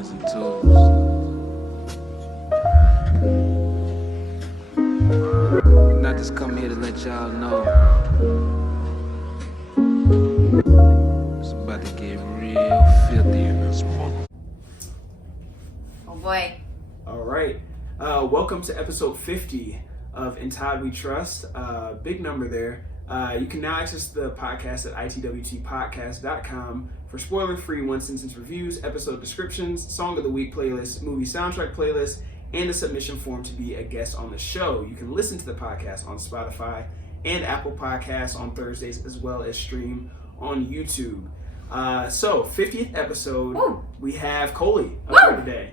ones and twos. And I just come here to let y'all know it's about to get real filthy in this mother. Oh boy. All right. Welcome to episode 50 of In Todd We Trust. Big number there. You can now access the podcast at itwtpodcast.com for spoiler-free one-sentence reviews, episode descriptions, song of the week playlist, movie soundtrack playlist, and a submission form to be a guest on the show. You can listen to the podcast on Spotify and Apple Podcasts on Thursdays, as well as stream on YouTube. So, 50th episode, Woo. We have Coley up here today.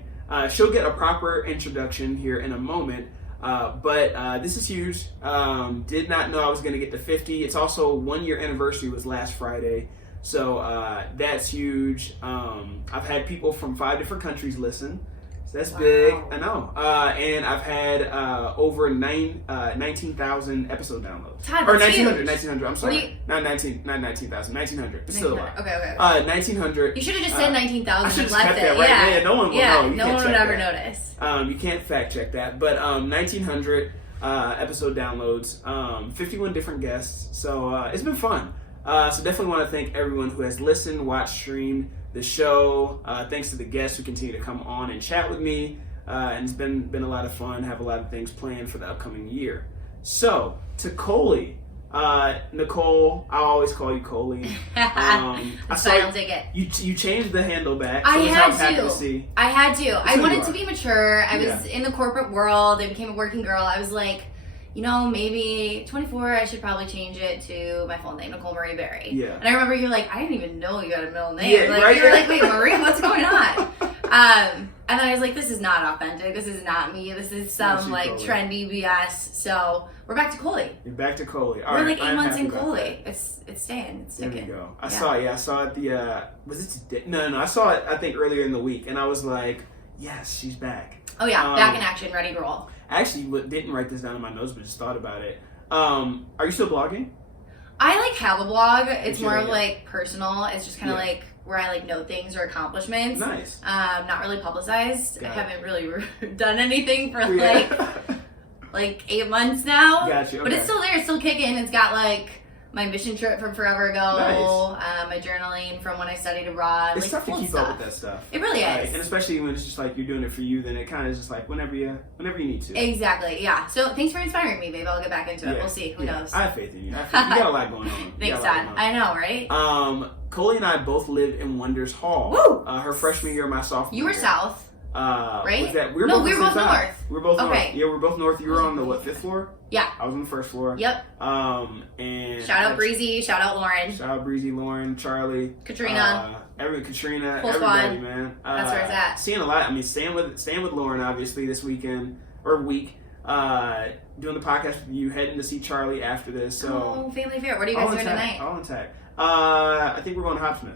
She'll get a proper introduction here in a moment. But this is huge. Did not know I was going to get to 50. It's also 1 year anniversary was last Friday. So that's huge. I've had people from 5 different countries listen. So that's big. I know. And I've had over 19,000 episode downloads. Todd, or that's 1900. I'm sorry. Not 19,000. 1900. It's still a lot. Okay. 1900. You should have just said 19,000 I should and just left kept that it. right Yeah. there. No one will know. No one would ever notice. You can't fact check that, but 1,900 episode downloads, 51 different guests, so it's been fun. So definitely want to thank everyone who has listened, watched, streamed the show. Thanks to the guests who continue to come on and chat with me, and it's been a lot of fun. Have a lot of things planned for the upcoming year. So to Coley. Nicole, I always call you Coley. That's fine, I'll take it. You changed the handle back. So I had happy to see. I had to. I who wanted you to are. be mature. I was Yeah. in the corporate world. I became a working girl. I was like, maybe 24, I should probably change it to my full name, Nicole Marie Berry. Yeah. And I remember you're like, I didn't even know you had a middle name. Yeah, like, right? you were like, wait, Marie, what's going on? And I was like, this is not authentic. This is not me. This is some Actually, like totally. trendy BS. So we're back to Coley. You're back to Coley. All We're right, like 8 I'm months happy in about Coley. that. It's staying. It's There we sticking. go. I Yeah. saw it. Yeah, I saw it. Was it today? No. I saw it. I think earlier in the week, and I was like, yes, she's back. Oh yeah, back in action, ready to roll. I actually didn't write this down in my notes, but just thought about it. Are you still blogging? I like have a blog. It's more of Yeah. like personal. It's just kind of Yeah. like where I like note things or accomplishments. Nice. Not really publicized. Got I it. haven't really done anything for Yeah. like 8 months now. Gotcha. But it's still there. It's still kicking. It's got like my mission trip from forever ago. Nice. My journaling from when I studied abroad. It's like tough to cool keep stuff. up with that stuff. It really Like, is. and especially when it's just like you're doing it for you, then it kind of is just like whenever you need to. Exactly. Yeah. So thanks for inspiring me, babe. I'll get back into it. Yeah, We'll see. Who yeah. knows? I have faith in you. You got a lot going on. You Thanks, got a lot Todd. going on. I know, right? Coley and I both lived in Wonders Hall. Woo! Her freshman year, my sophomore You were year. south. Right? right? That, we were No, both we at were the both same time. north. We were both Okay. north. Yeah, we were both north. You were on the 5th floor? Yeah. I was on the 1st floor. Yep. And Shout out Breezy. Shout out Lauren. Shout out Breezy, Lauren, Charlie, Katrina. Katrina, Whole everybody, squad. man. That's where it's at. Seeing a lot. I mean, staying with Lauren obviously this weekend or week. Doing the podcast with you, heading to see Charlie after this. So Oh, family fair. What are you guys doing tonight? All intact. I think we're going to Hopsmith.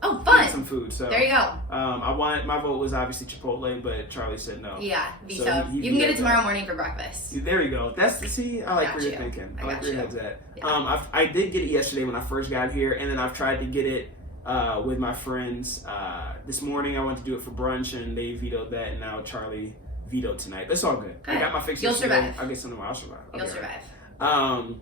Oh, Get fun. some food. So There you go. my vote was obviously Chipotle, but Charlie said no. Yeah, So veto. he You can get it vetoed tomorrow that. morning for breakfast. There you go. I like Got where you're you. thinking. I I like got where your you. head's at. Yeah. I did get it yesterday when I first got here, and then I've tried to get it with my friends. This morning I went to do it for brunch, and they vetoed that, and now Charlie vetoed tonight. That's all good. I Good. got my fix. You'll yesterday. survive. I'll get some tomorrow. I'll survive. You'll Okay. survive.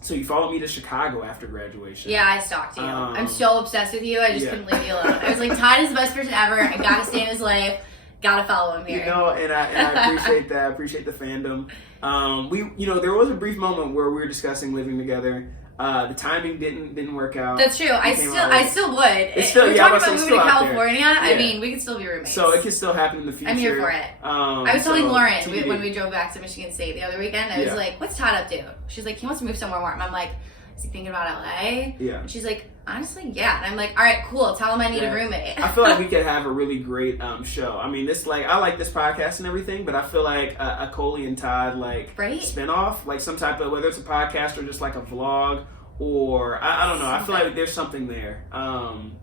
So you followed me to Chicago after graduation. Yeah, I stalked you. I'm Um, so obsessed with you. I just yeah. couldn't leave you alone. I was like, Todd is the best person ever. I gotta stay in his life. Gotta follow him here. You know, and I appreciate that. I appreciate the fandom. There was a brief moment where we were discussing living together. The timing didn't work out. That's true. I Came still out I late. still would. It's still- We're yeah, talking but about it's moving still to out there. California. I Yeah. mean, we could still be roommates. So it can still happen in the future. I'm here for it. I was so telling Lauren TBD. when we drove back to Michigan State the other weekend, I was Yeah. like, what's Todd up to? She's like, he wants to move somewhere warm. I'm like, is he thinking about LA? Yeah. And she's like, honestly, yeah. And I'm like, all right, cool. Tell him I need Yeah. a roommate. I feel like we could have a really great show. I mean, I like this podcast and everything, but I feel like a Coley and Todd Right? spinoff, like some type of, whether it's a podcast or just like a vlog, or I don't know. I feel like there's something there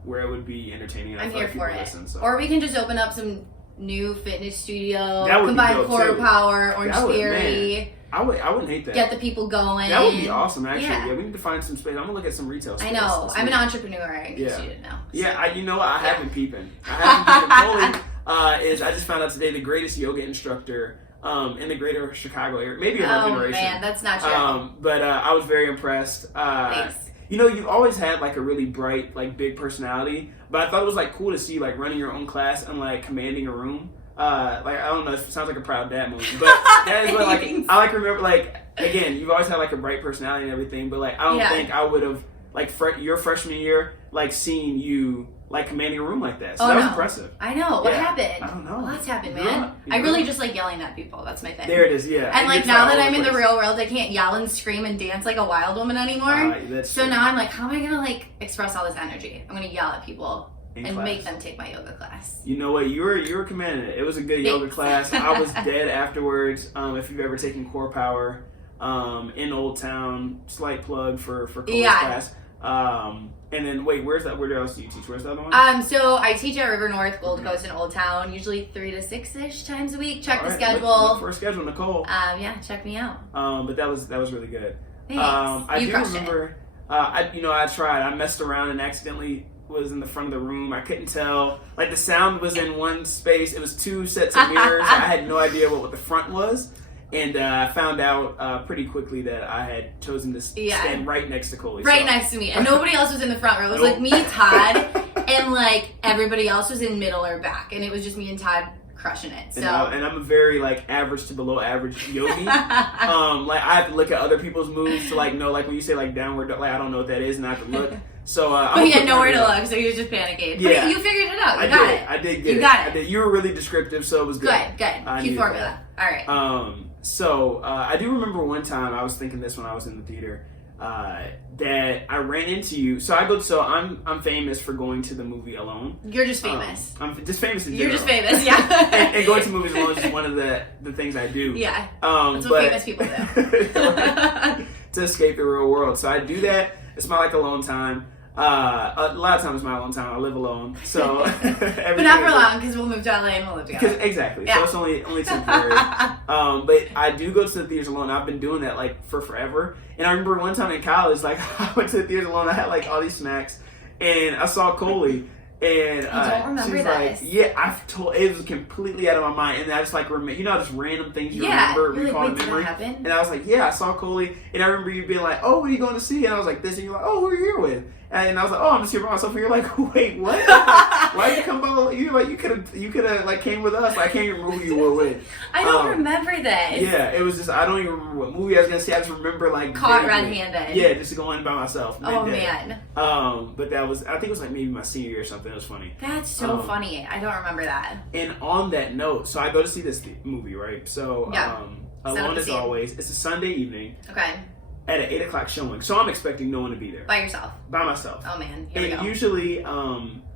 where it would be entertaining. And I I'm feel here like people for it. listen, so. Or we can just open up some new fitness studio, That would be combine dope, Core too. Power, Orange That would- Theory, I wouldn't hate that. get the people going. That would be awesome, actually. Yeah. Yeah, we need to find some space. I'm gonna look at some retail space. I know. Let's I'm see. an entrepreneur, in case Yeah. you didn't know. Yeah, I have been peeping. I have been peeping. is I just found out today the greatest yoga instructor in the greater Chicago area, maybe in our generation. Oh man, that's not true. But I was very impressed. Thanks. You know, you've always had like a really bright, like big personality, but I thought it was like cool to see like running your own class and like commanding a room. Like I don't know, it sounds like a proud dad moment, but that is what like I like remember. Like again, you've always had like a bright personality and everything, but like I don't think I would have like your freshman year like seen you like commanding a room like that. So that was impressive. I know. What happened? I don't know. Lots happened, man. I really just like yelling at people. That's my thing. There it is, yeah. And like now that I'm in the real world, I can't yell and scream and dance like a wild woman anymore. So now I'm like, how am I gonna like express all this energy? I'm gonna yell at people and make them take my yoga class. You know what? You were commanding it. It was a good yoga class. I was dead afterwards. If you've ever taken Core Power in Old Town, slight plug for Cole's class. And then wait, where else do you teach? Where's the other one? So I teach at River North, Gold Coast, and Old Town, usually 3 to 6-ish times a week. Check the schedule. Look for a schedule, Nicole. Yeah, check me out. But that was really good. Thanks. I do remember. I tried. I messed around and accidentally was in the front of the room. I couldn't tell. Like the sound was in one space. It was 2 sets of mirrors. I had no idea what the front was. And I found out pretty quickly that I had chosen to stand right next to Coley. Right next to me. And nobody else was in the front row. It was like me, Todd, and like everybody else was in middle or back. And it was just me and Todd crushing it. So and I'm a very like average to below average yogi. Like I have to look at other people's moves to like know, like when you say like downward, like I don't know what that is and I have to look. So but he had nowhere to look, so he was just panicking. Yeah. But you figured it out. You got it. I did get it. You got it. I did. You were really descriptive, so it was good. Good. Key formula. All right. So I do remember one time I was thinking this when I was in the theater that I ran into you. So I'm famous for going to the movie alone. You're just famous. I'm just famous in general. You're just famous, yeah. and going to movies alone is just one of the things I do. Yeah. That's what famous people do. To escape the real world. So I do that. It's my like alone time. A lot of times it's my alone time. I live alone, so but not for long because we'll move to LA and we'll live together. Exactly. Yeah. So it's only temporary. But I do go to the theaters alone. I've been doing that like for forever. And I remember one time in college, like I went to the theaters alone. I had like all these snacks, and I saw Coley. And I don't remember she's this. like, yeah, it was completely out of my mind. And I just like just random things you remember, recall in memory. And I was like, yeah, I saw Coley, and I remember you being like, oh, what are you going to see? And I was like, this, and you're like, oh, who are you here with? And I was like, oh, I'm just here by myself. And you're like, wait, what? Why did you come by? You're like, you could have like came with us. Like, I can't even remember who you were with. I don't remember this. Yeah, it was just I don't even remember what movie I was gonna see. I just remember like caught red-handed. Yeah, just going by myself. Oh man. But that was, I think it was like maybe my senior year or something. It was funny. That's so funny. I don't remember that. And on that note, so I go to see this movie, right? So Alone as Always. It's a Sunday evening. Okay. At an 8:00 showing, so I'm expecting no one to be there. By yourself? By myself. Oh man, here we go.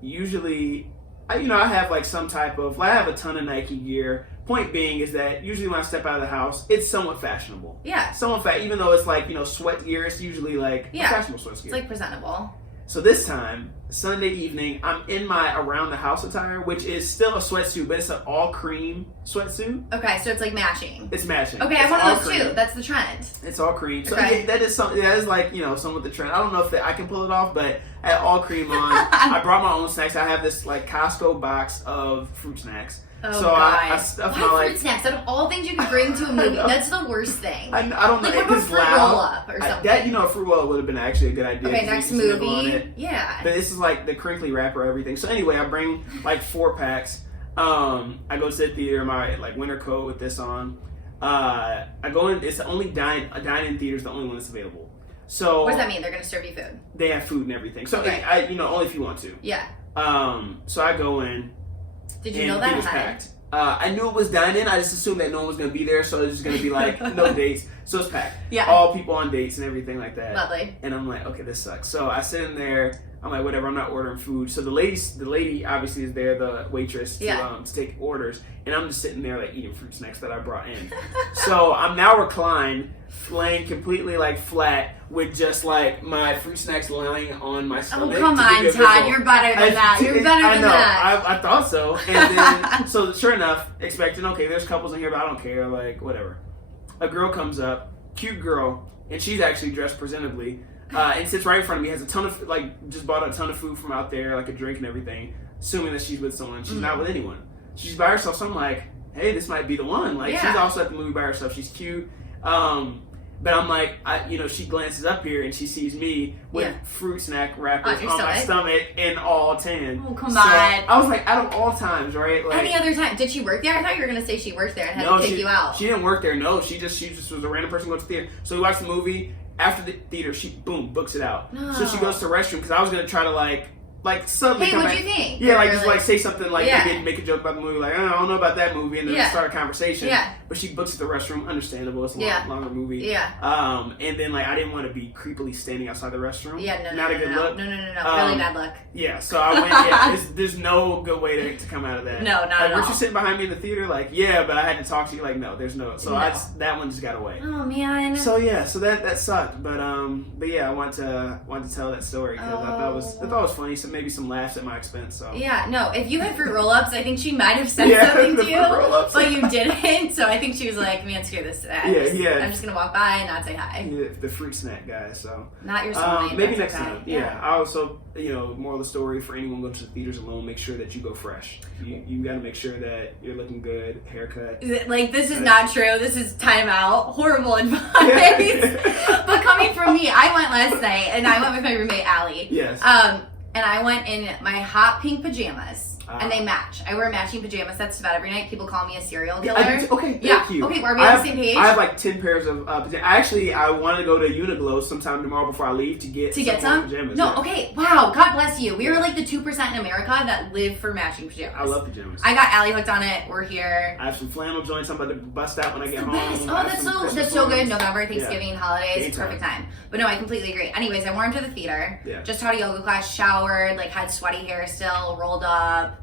Usually, I have like some type of, like I have a ton of Nike gear. Point being is that usually when I step out of the house, it's somewhat fashionable. Yeah. Even though it's like, sweat gear, it's usually like fashionable sweat gear. It's like presentable. So this time, Sunday evening, I'm in my around the house attire, which is still a sweatsuit, but it's an all cream sweatsuit. Okay, so it's like matching. It's matching. Okay, I want those too. That's the trend. It's all cream. So that is something. That is like somewhat the trend. I don't know if I can pull it off, but I had all cream on. I brought my own snacks. I have this like Costco box of fruit snacks. Oh, so I stuffed my fruit snacks? Out of all things you could bring to a movie, that's the worst thing. I don't know. Like, what about fruit roll-up or something? A fruit roll-up would have been actually a good idea. Okay, next movie. Yeah. But this is like the crinkly wrapper, everything. So anyway, I bring like 4 packs. I go to the theater in my like winter coat with this on. I go in. It's the only dine-in theater is the only one that's available. So what does that mean? They're gonna serve you food. They have food and everything. So okay. only if you want to. Yeah. So I go in. Did you know that ahead? I knew it was dine-in. I just assumed that no one was going to be there, so it was just going to be like no dates. So it's packed. Yeah. All people on dates and everything like that. Lovely. And I'm like, okay, this sucks. So I sit in there. I'm like, whatever. I'm not ordering food. So the lady obviously is there, the waitress, to take orders, and I'm just sitting there like eating fruit snacks that I brought in. So I'm now reclined, laying completely like flat with just like my fruit snacks lying on my stomach. Oh come on, Todd, you're better than that. You're better than that. I thought so, and then so sure enough, expecting there's couples in here, but I don't care, like whatever. A girl comes up, cute girl, and she's actually dressed presentably. And sits right in front of me, has a ton of, just bought a ton of food from out there, like a drink and everything, assuming that she's with someone. She's not with anyone. she's by herself. So I'm like, hey, this might be the one. Like, she's also at the movie by herself. She's cute. But I'm like, she glances up here and she sees me with fruit snack wrappers on my stomach and all tan. Oh, come so on. I was like, out of all times, right? Like, any other time. Did she work there? I thought you were going to say she worked there and had to take you out. She didn't work there. No, she just was a random person going to the theater. So we watched the movie. After the theater, she, boom, books it out. No. So she goes to the restroom because I was going to try to, like suddenly hey, what'd you think? Yeah, like, just, say something, like, maybe make a joke about the movie, like, I don't know about that movie, and then start a conversation. Yeah. But she books at the restroom, understandable, it's a longer movie. Yeah. And then, like, I didn't want to be creepily standing outside the restroom. Yeah, no, Not a good look. No, really bad look. Yeah, so I went, there's no good way to come out of that. No, not at all. Weren't you sitting behind me in the theater? Like, yeah, but I had to talk to you, like, no, there's no. So that one just got away. Oh, man. So, yeah, so that sucked, but yeah, I wanted to tell that story, because I thought it was funny, so maybe some laughs at my expense. So yeah, no, if you had fruit roll-ups, I think she might have said something to you, but you didn't. So I think she was like, "Man, screw this. I'm just gonna walk by and not say hi." Yeah, the fruit snack guy. So not your soulmate. Maybe next time. Yeah. I also, moral of the story for anyone going to the theaters alone: make sure that you go fresh. You got to make sure that you're looking good, haircut. Like, this is not true. This is timeout. Horrible advice. But coming from me, I went last night and I went with my roommate Allie. Yes. And I went in my hot pink pajamas, and they match. I wear matching pajama sets about every night. People call me a serial killer. Thank you. Okay, are we on the same page? I have like 10 pairs of pajamas. I want to go to Uniqlo sometime tomorrow before I leave to get some pajamas. No, okay. Wow, God bless you. We were like the 2% in America that live for matching pajamas. I love pajamas. I got Allie hooked on it. We're here. I have some flannel joints I'm about to bust out when I get home. Best. Oh, that's so good. November, Thanksgiving, holidays, perfect time. But no, I completely agree. Anyways, I wore them to the theater. Yeah. Just taught a yoga class, showered, like had sweaty hair still, rolled up.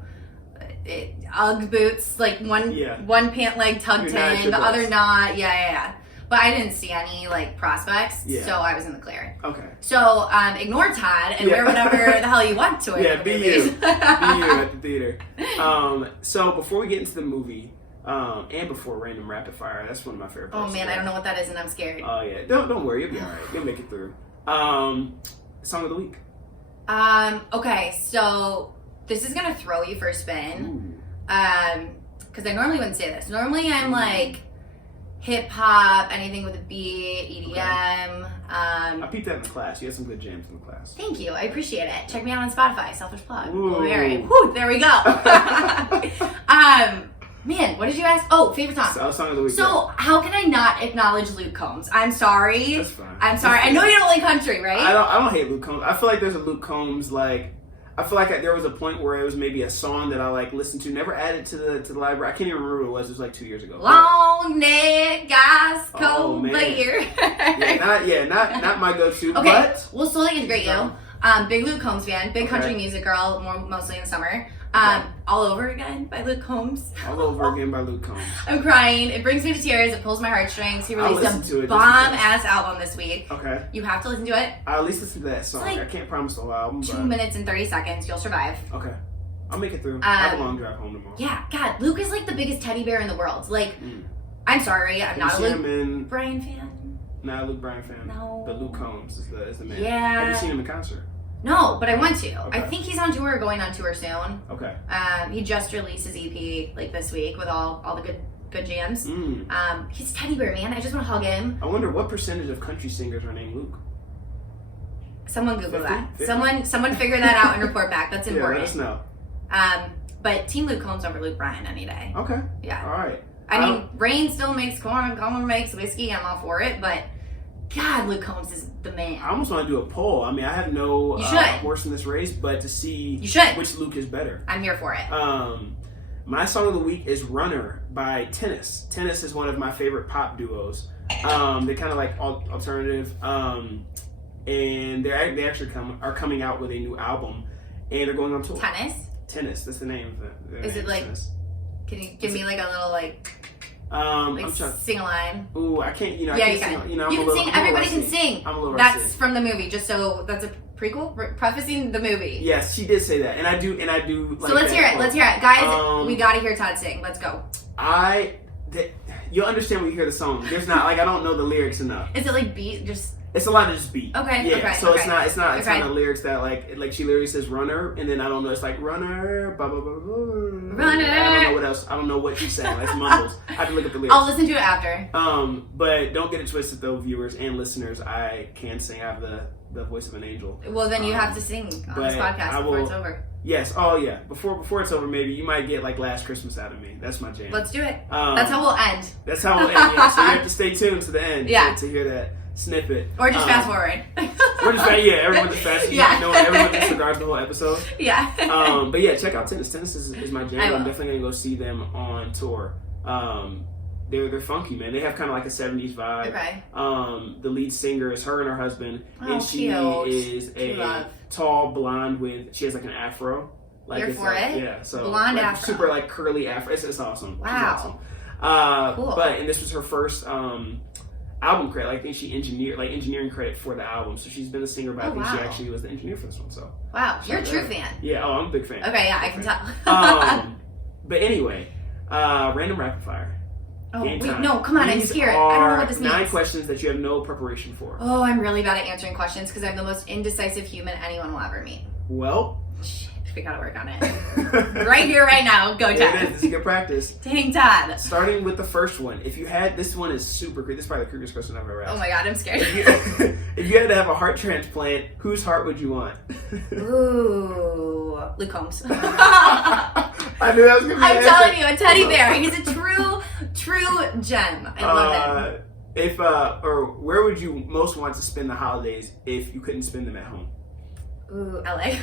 Ugg boots, like one pant leg tucked in, the other not. Yeah. But I didn't see any like prospects, so I was in the clear. Okay. So ignore Todd and wear whatever the hell you want to wear. Yeah, be you. Be you at the theater. So before we get into the movie, and before random rapid fire, that's one of my favorite parts. Oh man, I don't know what that is and I'm scared. Oh yeah, don't worry, you'll be alright. You'll make it through. Song of the week. Okay, so this is gonna throw you for a spin. Because I normally wouldn't say this. Normally I'm like hip hop, anything with a beat, EDM. Okay. I peeped that in the class. You had some good jams in the class. Thank you. I appreciate it. Check me out on Spotify. Selfish plug. Woo, there we go. Man, what did you ask? Oh, favorite song. Song of the week. So how can I not acknowledge Luke Combs? I'm sorry. That's fine. I'm sorry. I know you don't like country, right? I don't hate Luke Combs. I feel like there's a Luke Combs I feel like there was a point where it was maybe a song that I listened to, never added to the library. I can't even remember what it was. It was like 2 years ago. Long neck, guys, cold beer. Not my go-to. Okay, but we'll slowly integrate you. Big Luke Combs fan, big country music girl, mostly in the summer. All Over Again by Luke Combs. All Over Again by Luke Combs. I'm crying. It brings me to tears. It pulls my heartstrings. He released a bomb-ass album this week. Okay. You have to listen to it. I'll at least listen to that song. I can't promise the whole album. 2 minutes and 30 seconds. You'll survive. Okay. I'll make it through. I have a long drive home tomorrow. Yeah. God, Luke is like the biggest teddy bear in the world. Like, I'm sorry. I'm not a Luke Bryan fan. Not a Luke Bryan fan. No. But Luke Combs is the man. Yeah. Have you seen him in concert? No, but I want to. Okay. I think he's on tour, going on tour soon. Okay. He just released his EP this week with all the good jams. He's a teddy bear, man. I just want to hug him. I wonder what percentage of country singers are named Luke. Someone Google 50? that. 50? Someone figure that out and report back. That's important. Let us know. But Team Luke Combs over Luke Bryan any day. Okay. Yeah. All right. I mean, Rain still makes corn, Coleman makes whiskey. I'm all for it, but God, Luke Combs is the man. I almost want to do a poll. I mean, I have no horse in this race, but to see which Luke is better. I'm here for it. My song of the week is Runner by Tennis. Tennis is one of my favorite pop duos. They're kind of like alternative. And they actually are coming out with a new album. And they're going on tour. Tennis, that's the name of it. Is it like, Tennis. Can you give me like a little I'm sing a line. Ooh, I can't. Yeah, I can't you sing. can. You can sing. Everybody can sing. I'm a little That's rusty. from the movie. Just so that's a prequel, prefacing the movie. Yes, she did say that, and I do. So let's hear it. Let's hear it, guys. We gotta hear Todd sing. Let's go. You'll understand when you hear the song. There's not I don't know the lyrics enough. Is it like beat? Just It's a lot of just beat. Okay. Yeah. Okay. So okay. it's not Okay. the lyrics that like she literally says runner, and then I don't know. It's like runner, blah blah blah. Runner. I don't know what else. I don't know what she's saying. Like mumbles. I have to look at the lyrics. I'll listen to it after. But don't get it twisted though, viewers and listeners. I can sing. I have the voice of an angel. Well, then you have to sing on this podcast before it's over. Yes. Oh yeah. Before it's over, maybe you might get like Last Christmas out of me. That's my jam. Let's do it. That's how we'll end. That's how we'll end. Yeah. So you have to stay tuned to the end. Yeah. To hear that snippet. Or just fast forward. We're just everyone just fast. Yeah. Everyone disregards the whole episode. Yeah. But yeah, check out Tennis. Tennis is my jam. I'm definitely gonna go see them on tour. They're funky, man. They have kind of like a 70s vibe. Okay. The lead singer is her and her husband, and she cute. is a tall blonde with. She has like an afro. Like You're for it? Yeah. So blonde like, afro. super like curly afro. It's awesome. Wow. Cool. But and this was her first album credit. Like, I think she engineering credit for the album. So she's been a singer, but I think she actually was the engineer for this one. So wow, you're a true fan. Yeah. Oh, I'm a big fan. Okay, yeah, I can tell. But anyway, random rapid fire. Oh, wait, no, come on, I'm scared. I don't know what this means. 9 questions that you have no preparation for. Oh, I'm really bad at answering questions because I'm the most indecisive human anyone will ever meet. Well, shit, we gotta work on it. Right here, right now. Go, Todd. This is good practice. Dang, Todd. Starting with the first one. If you had, this one is super creepy. This is probably the creepiest question I've ever asked. Oh my god, I'm scared. If you had to have a heart transplant, whose heart would you want? Ooh, Luke Combs. I knew that was gonna be I'm telling you, a teddy bear. He's a true gem. I love him. Where would you most want to spend the holidays if you couldn't spend them at home? Ooh, LA.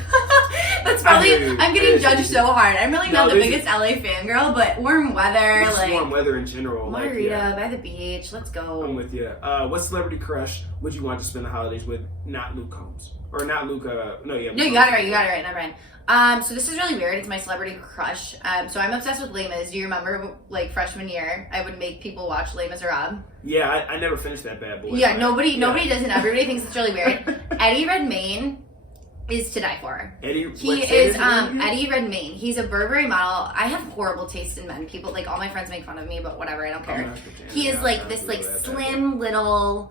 That's probably, I'm getting judged so hard. I'm really not the biggest LA fangirl, but warm weather, warm weather in general. Margarita by the beach, let's go. I'm with you. What celebrity crush would you want to spend the holidays with? Not Luke Combs. Or not Luke, no, you got it right, never mind. So this is really weird. It's my celebrity crush. So I'm obsessed with Les Mis. Do you remember, like, freshman year, I would make people watch Les Miserables? Yeah, I never finished that bad boy. Yeah, nobody does it. Everybody thinks it's really weird. Eddie Redmayne is to die for. Eddie Redmayne. He's a Burberry model. I have horrible taste in men. People, like, all my friends make fun of me, but whatever, I don't care. He is like this like slim little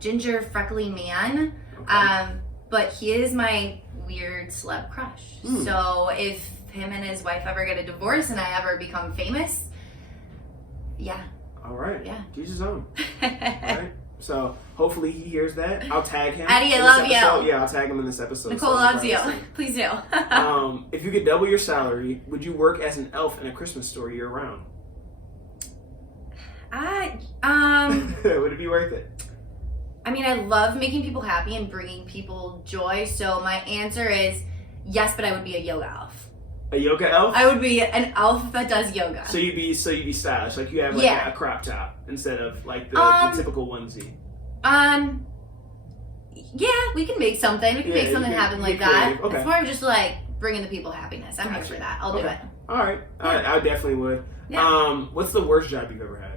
ginger freckly man. Okay. But he is my weird celeb crush. So if him and his wife ever get a divorce and I ever become famous, yeah. All right. Yeah. To each his own. All right. So hopefully he hears that. I'll tag him. Eddie, I love you. Yeah, I'll tag him in this episode. Nicole loves you. Please do. If you could double your salary, would you work as an elf in a Christmas store year round? Would it be worth it? I mean, I love making people happy and bringing people joy. So my answer is yes, but I would be a yoga elf. A yoga elf? I would be an elf that does yoga. So you'd be stylish, like you have like a crop top instead of like the typical onesie. Yeah, we can make something. We can make something happen like that. Okay. It's more of just like bringing the people happiness. I'm here for that. I'll do it. All right. Yeah. I definitely would. Yeah. What's the worst job you've ever had?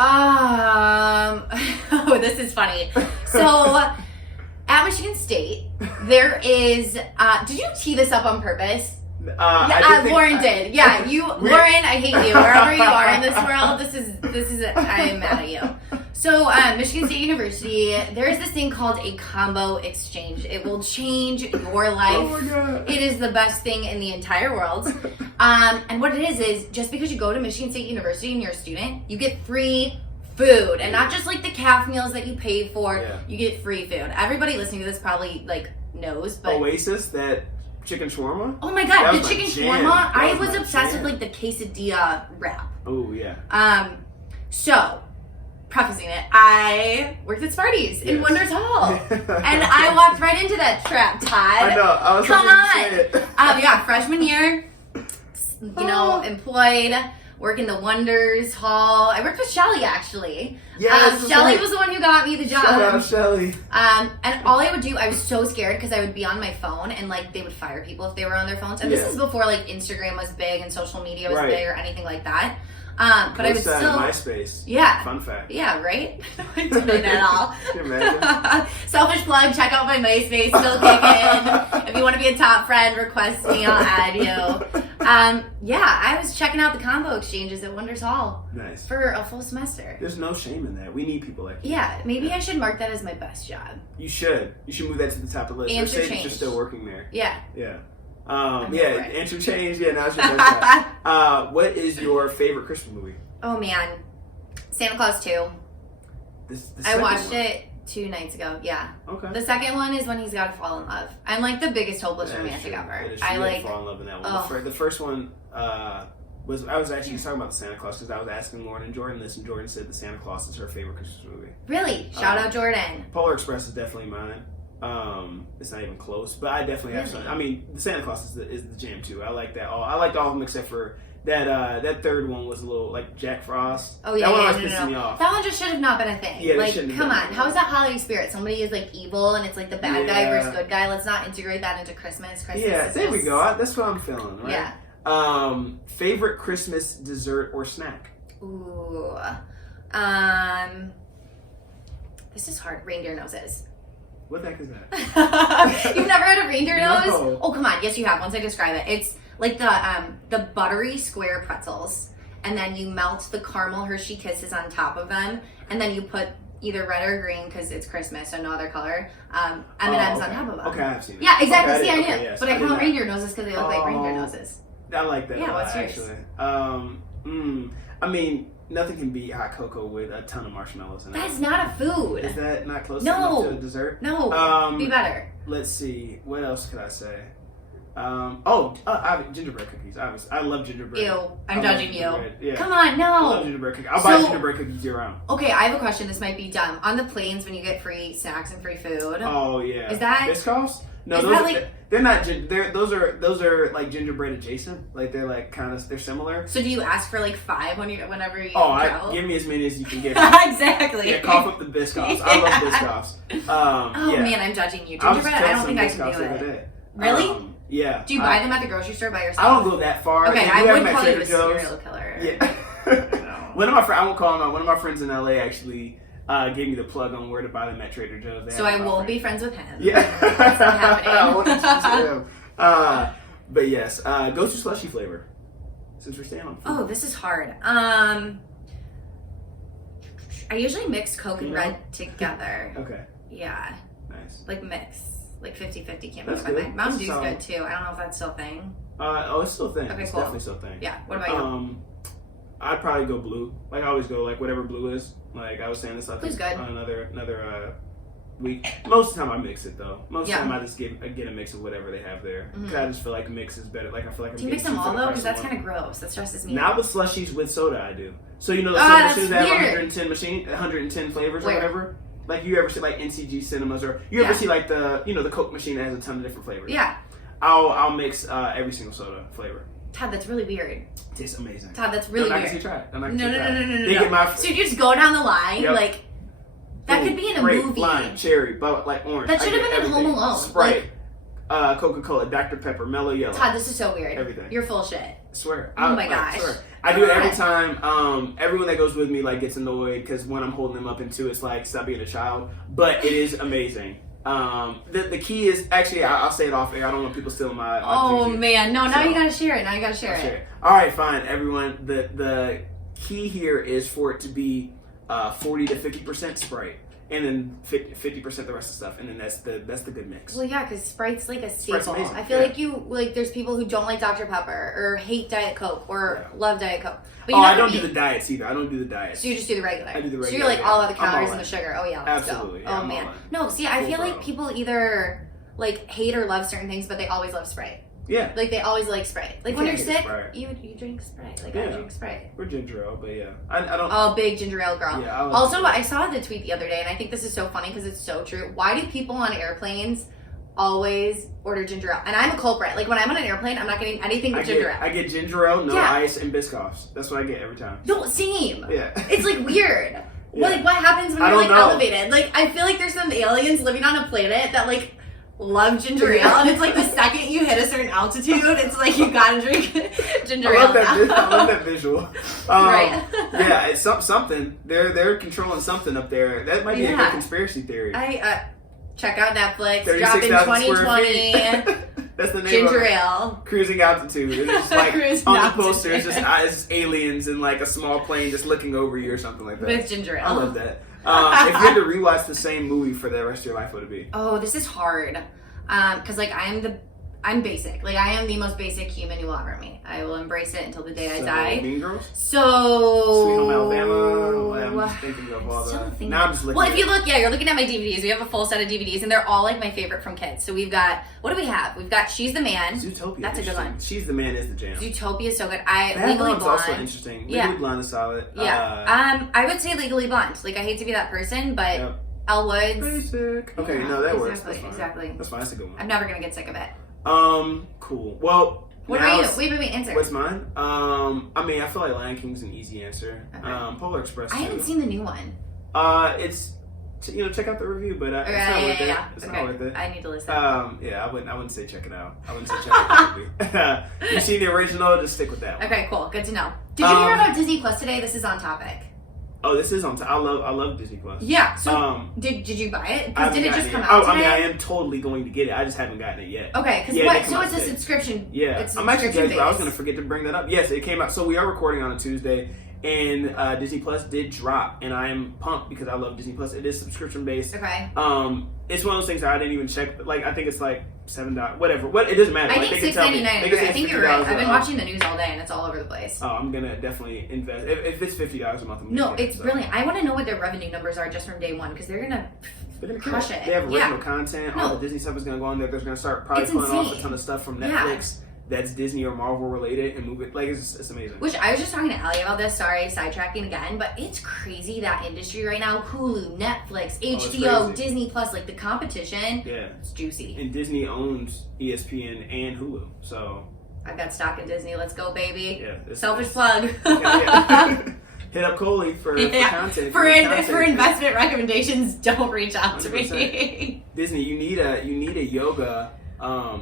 Oh, this is funny. So at Michigan State, there is. Did you tee this up on purpose? Lauren did. Yeah, Lauren, I hate you. Wherever you are in this world, this is. I am mad at you. So, Michigan State University, there's this thing called a combo exchange. It will change your life. Oh my God. It is the best thing in the entire world. And what it is just because you go to Michigan State University and you're a student, you get free food. And not just like the calf meals that you pay for, you get free food. Everybody listening to this probably like knows, but Oasis, that chicken shawarma? Oh my God, the chicken shawarma. I was obsessed with like the quesadilla wrap. Oh yeah. So prefacing it, I worked at Sparty's in Wonders Hall, and I walked right into that trap, Todd. I know. I was Come on. Yeah, freshman year, employed, working the Wonders Hall. I worked with Shelly actually. Yes, Shelly was the one who got me the job. Shout out Shelly. And all I would do, I was so scared because I would be on my phone and like they would fire people if they were on their phones. And this is before like Instagram was big and social media was big or anything like that. But I would still MySpace. Yeah. Fun fact. Yeah, right? I didn't at all. Can you imagine? Selfish plug, check out my MySpace, still kicking. If you want to be a top friend, request me, I'll add you. Yeah, I was checking out the combo exchanges at Wonders Hall. Nice. For a full semester. There's no shame in that. We need people like you. Yeah, maybe I should mark that as my best job. You should. You should move that to the top of the list. And Or say that change. you're still working there. Yeah. Yeah. Yeah, interchange. Yeah, now it's your best job. What is your favorite Christmas movie? Oh man, Santa Claus 2. I watched it 2 nights ago. Yeah. Okay. The second one is when he's got to fall in love. I'm like the biggest hopeless romantic ever. I like fall in love in that one. Oh. The first one was I was actually talking about the Santa Claus because I was asking Lauren and Jordan this, and Jordan said the Santa Claus is her favorite Christmas movie. Really? Shout out Jordan. Polar Express is definitely mine. It's not even close, but I definitely have some. I mean, the Santa Claus is the jam too. I like that. I liked all of them except for that. That third one was a little like Jack Frost. Oh yeah, that one yeah, always pisses me off. That one just should have not been a thing. Yeah, like, shouldn't have come been on, how is that holiday spirit? Somebody is like evil, and it's like the bad guy versus good guy. Let's not integrate that into Christmas. Yeah, there we go. That's what I'm feeling. Right? Yeah. Favorite Christmas dessert or snack? Ooh. This is hard. Reindeer noses. What the heck is that? You've never had a reindeer nose? No. Oh, come on. Yes, you have. Once I describe it. It's like the buttery square pretzels, and then you melt the caramel Hershey Kisses on top of them, and then you put either red or green because it's Christmas, so no other color. M&Ms on top of them. Okay, I've seen it. Yeah, exactly. Okay, See, I knew. yes, But I call them reindeer noses because they look like reindeer noses. I like that. Yeah, what's yours? Actually. I mean, nothing can beat hot cocoa with a ton of marshmallows in it. That's not a food. Is that not close No. enough to a dessert? No. Be better. Let's see. What else could I say? Gingerbread cookies. Obviously, I love gingerbread. Ew, I'm judging you. Yeah. Come on, no. I love gingerbread cookies. I'll buy gingerbread cookies year round. Okay, I have a question. This might be dumb. On the planes, when you get free snacks and free food. Oh yeah. Is that Biscoffs? No, is those that are, like, they're not. Those are like gingerbread adjacent. Like they're like kind of they're similar. So do you ask for like 5 whenever you travel? Give me as many as you can give me. Exactly. Yeah, cough up the Biscoffs. I love Biscoffs. Man, I'm judging you. Gingerbread, I don't think I can do it. Really? Yeah. Do you buy them at the grocery store by yourself? I don't go that far. Okay, I would call you a serial killer. Yeah. One of my friends, I won't call him out. One of my friends in LA actually gave me the plug on where to buy them at Trader Joe's. So I won't be friends with him. Yeah. That's not happening. I won't introduce him. But yes, go to slushy flavor. Since we're staying on food. Oh, this is hard. I usually mix Coke and Red together. Okay. Yeah. Nice. Like mix. Like 50-50 came That's out of my good. mind. Mountain That's Dew's solid. good too. I don't know if that's still a thing. It's still a thing. Okay, it's cool. definitely still a thing. Yeah. What about you? I'd probably go blue. Like I always go like whatever blue is. Like I was saying this Blue's good. on another week. Most of the time I mix it though. Most of the time I just get a mix of whatever they have there. Cause I just feel like mix is better. Like I feel like do you mix them all though? Because that's kind of gross. That stresses me out. Not with slushies, with soda I do. So you know the soda machines that have 110 flavors or whatever. Like you ever see like NCG Cinemas or you ever see like the the Coke machine that has a ton of different flavors. Yeah. I'll mix every single soda flavor. Todd, that's really weird. It tastes amazing. Todd, that's really weird. I'm not No. So you just go down the line like that could be in a movie. Lime, cherry, but like orange. That should have been in Home Alone. Sprite, Coca-Cola, Dr. Pepper, Mellow Yellow. Todd, this is so weird. Everything. You're full shit. I swear. Oh my gosh. I do it every time. Everyone that goes with me like gets annoyed because when I'm holding them up and two, it's like stop being a child. But it is amazing. The key is actually I'll say it off air. I don't want people stealing my juju. Man, no! Now you gotta share it. I'll share it. All right, fine, everyone. The key here is for it to be 40 to 50% Sprite. And then 50% the rest of the stuff, and then that's the good mix. Well, yeah, because Sprite's like a staple. I feel like there's people who don't like Dr. Pepper or hate Diet Coke or love Diet Coke. But I don't do the diets either. I don't do the diets. So you just do the regular. I do the regular. So you're like all about the calories and the sugar. Oh yeah, let's absolutely. go. Yeah, oh man, no. See, I feel like people either like hate or love certain things, but they always love Sprite. Yeah. Like they always like Sprite. Like when you're sick, you drink Sprite. Like I drink Sprite. Or ginger ale, but yeah. I don't. Oh, big ginger ale girl. Yeah, also, I saw the tweet the other day, and I think this is so funny because it's so true. Why do people on airplanes always order ginger ale? And I'm a culprit. Like when I'm on an airplane, I'm not getting anything but ginger ale. I get ginger ale, no ice, and Biscoffs. That's what I get every time. No, same. Yeah. It's like weird. Yeah. Like what happens when you're like elevated? Like I feel like there's some aliens living on a planet that like love ginger ale, and it's like the second you hit a certain altitude, it's like you gotta drink ginger ale. I love that visual. Right. Yeah, it's something. They're controlling something up there. That might be a good conspiracy theory. I check out Netflix. Dropped in 2020. That's the name Ginger of it. ale. Cruising Altitude. It's just like Cruising on the Altitude. poster, it's just aliens in like a small plane just looking over you or something like that. With ginger ale. I love that. If you had to rewatch the same movie for the rest of your life, what would it be? Oh, this is hard. Because like I'm basic. Like I am the most basic human you will ever meet. I will embrace it until the day I die. Mean Girls? So Sweet Home Alabama. I'm just thinking of all the. Now I'm just looking. Well, if you look, you're looking at my DVDs. We have a full set of DVDs, and they're all like my favorite from kids. So we've got, what do we have? We've got She's the Man. Zootopia. That's a good one. She's the Man is the jam. Zootopia is so good. Bad Legally Blonde's Blonde. also interesting. Yeah. Legally Blonde is solid. Yeah. I would say Legally Blonde. Like I hate to be that person, but Yep. Elle Woods. Basic. Okay, Yeah, no, that works. exactly, That's fine. exactly. That's fine. That's a good one. I'm never gonna get sick of it. Cool. Well, What now about you? Wait, answer. What's mine? I mean, I feel like Lion King's an easy answer. Okay. Polar Express. I too. haven't seen the new one. It's check out the review, but it's not worth it. It's not worth it. I need to listen. Yeah, I wouldn't say check it out. I wouldn't say check out the movie. You've seen the original, just stick with that one. Okay, cool. Good to know. Did you hear about Disney Plus today? This is on topic. Oh, this is on. I love Disney Plus. Yeah. So did you buy it? I Did it just come yet. out today? I mean, I am totally going to get it. I just haven't gotten it yet. Okay, because Yeah, so it's a today. subscription. Yeah, It's I'm actually subscription glad. I was based. going to forget to bring that up. Yes, it came out. So we are recording on a Tuesday, and Disney Plus did drop, and I am pumped because I love Disney Plus. It is subscription based. Okay. It's one of those things that I didn't even check. But like, I think it's like $7. Whatever. What? It doesn't matter. I Like, think they can tell me. $6.99. They can say I think it's you're right. $50 I've been a- watching the news all day, and it's all over the place. Oh, I'm gonna definitely invest. If it's $50 a month, I'm No, gonna get it's it, so. brilliant. I want to know what their revenue numbers are just from day one because they're gonna They're gonna kill crush it. They have original Yeah. content. No. All the Disney stuff is gonna go on there. They're gonna start probably It's pulling off a insane. ton of stuff from Yeah. Netflix that's Disney or Marvel related and move it. Like it's amazing. Which I was just talking to Allie about this. Sorry, sidetracking again, but it's crazy that industry right now. Hulu, Netflix, HBO, crazy. Disney Plus, like the competition. Yeah. It's juicy. And Disney owns ESPN and Hulu, so I've got stock in Disney. Let's go, baby. yeah. Selfish plug. Yeah. Hit up Coley for Yeah. content. For content. investment recommendations, don't reach out to 100%. me. Disney, you need a yoga.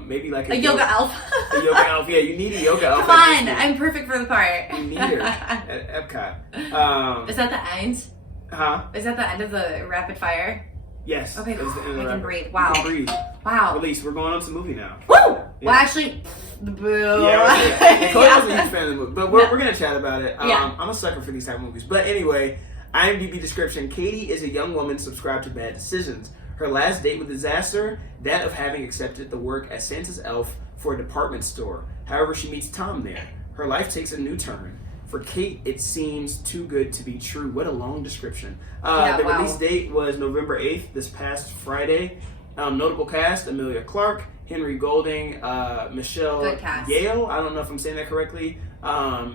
Maybe like A yoga elf. A yoga elf. Yeah, you need a yoga elf. Come at on, Disney. I'm perfect for the part. You need her at Epcot. Is that the end? Huh? Is that the end of the rapid fire? Yes. Okay, that's the end of the I can rapid. breathe. You Wow. can breathe. Wow. Release. We're going on to the movie now. Woo! Yeah. Well, actually, boo. Yeah, Chloe wasn't a Yeah. huge fan of the movie, but we're gonna chat about it. Yeah. I'm a sucker for these type of movies. But anyway, IMDb description: Katie is a young woman subscribed to bad decisions. Her last date with disaster, that of having accepted the work as Santa's elf for a department store. However, she meets Tom there. Her life takes a new turn. For Kate, it seems too good to be true. What a long description. Yeah, the wow. release date was November 8th, this past Friday. Notable cast: Amelia Clark, Henry Golding, Michelle Good cast. Yale. I don't know if I'm saying that correctly.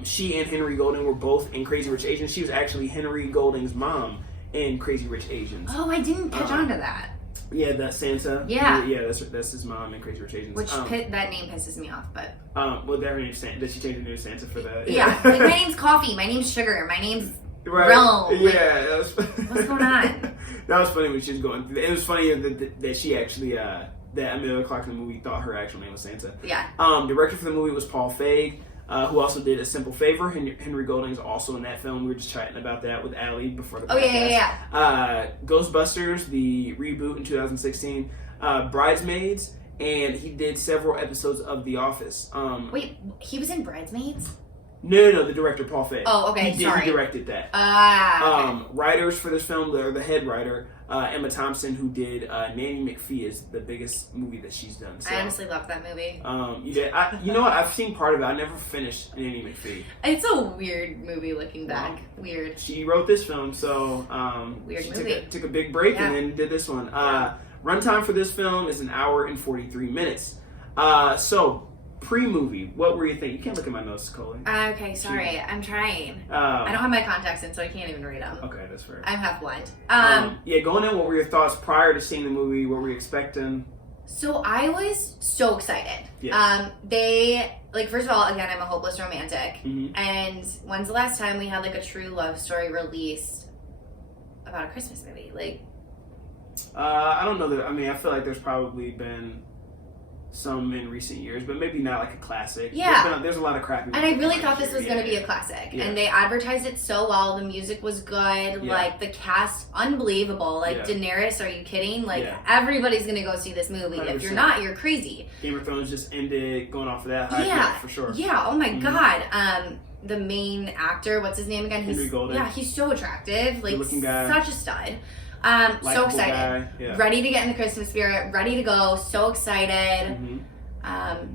She and Henry Golding were both in Crazy Rich Asians. She was actually Henry Golding's mom in Crazy Rich Asians. Oh, I didn't catch on to that. Yeah, that's Santa. Yeah. Yeah, that's his mom in Crazy Rich Asians. Which that name pisses me off, but well, that her name's Santa. Did she change her name to Santa for that? yeah. Like my name's Coffee. My name's Sugar. My name's Right. Realm. Like, Yeah. That was, what's going on? That was funny when she was going through. It was funny that she actually that Amelia Clark in the movie thought her actual name was Santa. Yeah. Director for the movie was Paul Feig, who also did A Simple Favor. Henry Golding's also in that film. We were just chatting about that with Allie before the podcast. Oh yeah. Ghostbusters, the reboot in 2016. Bridesmaids, and he did several episodes of The Office. Wait, he was in Bridesmaids? No, the director Paul Feig. Oh, okay, He sorry. directed that. Okay. Writers for this film, the head writer, Emma Thompson, who did Nanny McPhee, is the biggest movie that she's done. So, I honestly love that movie. you did. You know what? I've seen part of it. I never finished Nanny McPhee. It's a weird movie looking back. Wow. Weird. She wrote this film, so Weird she movie. took a big break Yeah. and then did this one. Runtime for this film is 1 hour and 43 minutes. So pre-movie, what were you thinking? You can't look at my notes, Coley. Okay, sorry. I'm trying. I Um, don't have my contacts in, so I can't even read them. okay, that's fair. I'm half blind. Yeah, going in, what were your thoughts prior to seeing the movie? What were you expecting? So I was so excited. Yes. They, like, first of all, again, I'm a hopeless romantic. Mhm. And when's the last time we had, like, a true love story released about a Christmas movie? Like, I don't know that. I mean, I feel like there's probably been some in recent years, but maybe not like a classic. Yeah. There's a lot of crap. And I really thought this was going to be a classic. Yeah. And they advertised it so well. The music was good. Yeah. Like, the cast, unbelievable. Like, Daenerys, are you kidding? Like, everybody's going to go see this movie. 100%. If you're not, you're crazy. Game of Thrones just ended, going off of that hype, for sure. Yeah, oh my God. The main actor, what's his name again? Henry Golden. Yeah, he's so attractive. Like, good-looking guy. Such a stud. So excited. Yeah. Ready to get in the Christmas spirit. Ready to go. So excited. Mm-hmm.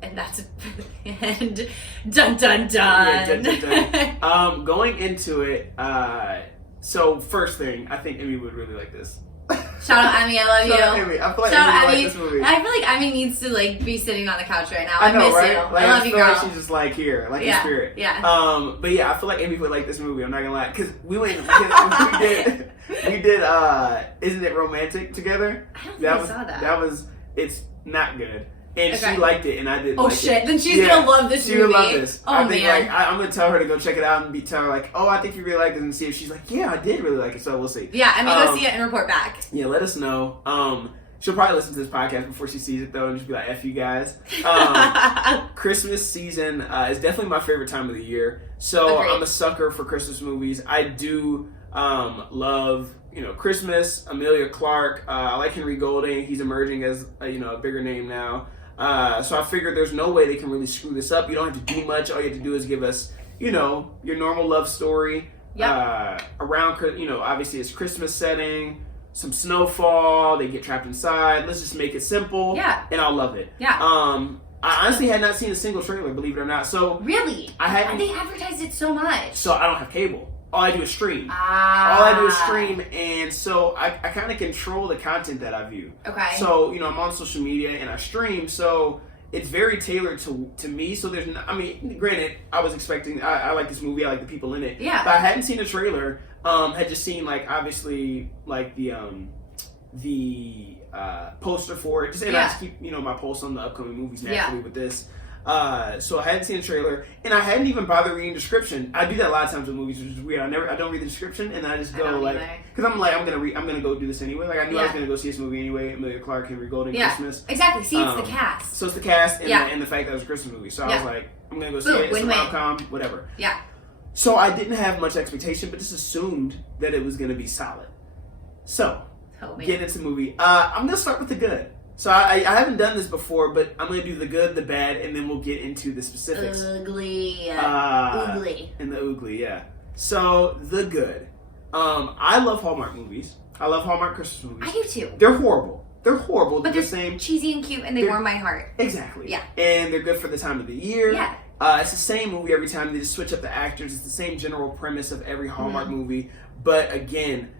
And that's and dun dun dun. Yeah, dun, dun, dun. Going into it, so first thing, I think Emmy would really like this. Shout out Emmy, I love you. Shout out Emmy. I feel like Emmy would like this movie. I feel like Emmy needs to like be sitting on the couch right now. I know, miss right? you. Like, I love you, girl. Like she's just like here, like in spirit. Yeah. But yeah, I feel like Emmy would like this movie. I'm not gonna lie, because we went, we did, Isn't It Romantic together? I don't think I saw that. It's not good. And she liked it, and I didn't. Oh shit! Then she's gonna love this movie. She would love this. Oh I think, man! Like, I'm gonna tell her to go check it out and tell her like, oh, I think you really like this, and see if she's like, yeah, I did really like it. So we'll see. Yeah, I mean, go see it and report back. Yeah, let us know. She'll probably listen to this podcast before she sees it though, and just be like, "F you guys." Christmas season is definitely my favorite time of the year. So agreed. I'm a sucker for Christmas movies. I do love. Christmas, Emilia Clarke. I like Henry Golding. He's emerging as a bigger name now. So I figured there's no way they can really screw this up. You don't have to do much. All you have to do is give us, your normal love story. Yep. Around, obviously it's Christmas setting, some snowfall. They get trapped inside. Let's just make it simple. Yeah. And I'll love it. Yeah. I honestly had not seen a single trailer, believe it or not. So really, they advertised it so much. So I don't have cable. All I do is stream. All I do is stream, and so I kind of control the content that I view. Okay. So, I'm on social media and I stream, so it's very tailored to me. So there's, granted, I was expecting, I like this movie, I like the people in it. Yeah. But I hadn't seen a trailer, had just seen, like, obviously, like, the poster for it. And I just keep, my pulse on the upcoming movies naturally with this. So I hadn't seen a trailer, and I hadn't even bothered reading the description. I do that a lot of times with movies, which is weird. I don't read the description, and I just go because I'm gonna go do this anyway. Like I knew I was gonna go see this movie anyway. Emilia Clarke, Henry Golding, Christmas. Exactly. See, it's the cast. So it's the cast and the fact that it was a Christmas movie. So I was like, I'm gonna go see it. It's a rom-com, whatever. Yeah. So I didn't have much expectation, but just assumed that it was gonna be solid. So getting into the movie, I'm gonna start with the good. So I haven't done this before, but I'm going to do the good, the bad, and then we'll get into the specifics. Oogly. And the oogly, yeah. So, the good. I love Hallmark movies. I love Hallmark Christmas movies. I do too. They're horrible. But they're the same. Cheesy and cute, and they warm my heart. Exactly. Yeah. And they're good for the time of the year. Yeah. It's the same movie every time. They just switch up the actors. It's the same general premise of every Hallmark movie. But again,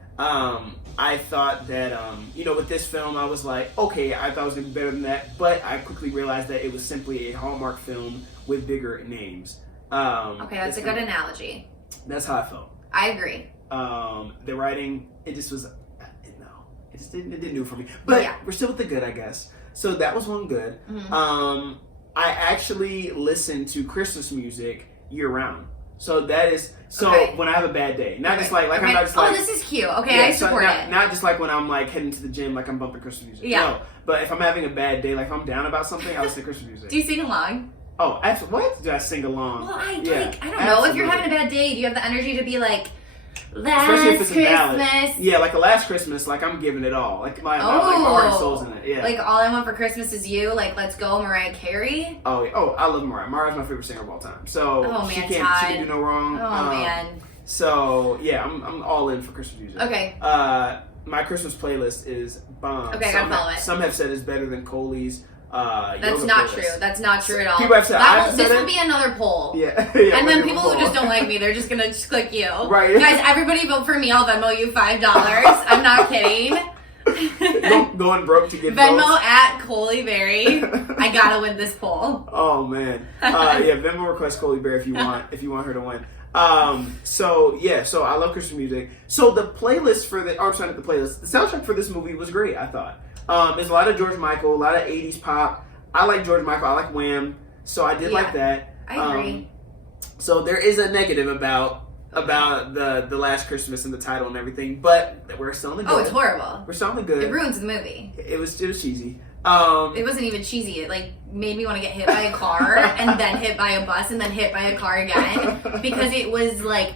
I thought that, with this film, I was like, okay, I thought it was going to be better than that, but I quickly realized that it was simply a Hallmark film with bigger names. Okay, that's a good analogy. That's how I felt. I agree. The writing, it just was, it didn't do it for me. But we're still with the good, I guess. So that was one good. Mm-hmm. I actually listen to Christmas music year-round. So that is when I have a bad day, not just like I'm not just like, this is cute. Okay, I support it. Not just like when I'm like heading to the gym, like I'm bumping Christmas music. Yeah. No, but if I'm having a bad day, like if I'm down about something, I listen to Christmas music. Do you sing along? Oh, what? Do I sing along? Well, I don't know. If you're having a bad day, do you have the energy to be like, Especially if it's Christmas? Yeah, like a Last Christmas, like I'm giving it all. Like my heart and soul's in it. Yeah. Like All I Want for Christmas Is You. Like Let's Go, Mariah Carey. Oh, I love Mariah. Mariah's my favorite singer of all time. So she can do no wrong. Oh man. So yeah, I'm all in for Christmas music. Okay. My Christmas playlist is bomb. Okay, I gotta follow it. Some have said it's better than Coley's. That's not true. That's not true at all. People have said this will be another poll. Yeah. And then people who just don't like me, they're just gonna just click you. Right. Guys, everybody vote for me. I'll Venmo you $5. I'm not kidding. Going broke to get Venmo votes. at Coley Berry. I gotta win this poll. Oh man. Venmo request Coley Berry if you want her to win. So I love Christmas music. So the playlist the soundtrack for this movie was great, I thought. There's a lot of George Michael, a lot of 80s pop. I like George Michael, I like Wham, so I did like that. I agree. So there is a negative about the Last Christmas and the title and everything, but we're still in the good. Oh, it's horrible. We're still in the good. It ruins the movie. It was cheesy. It wasn't even cheesy. It like made me want to get hit by a car and then hit by a bus and then hit by a car again because it was like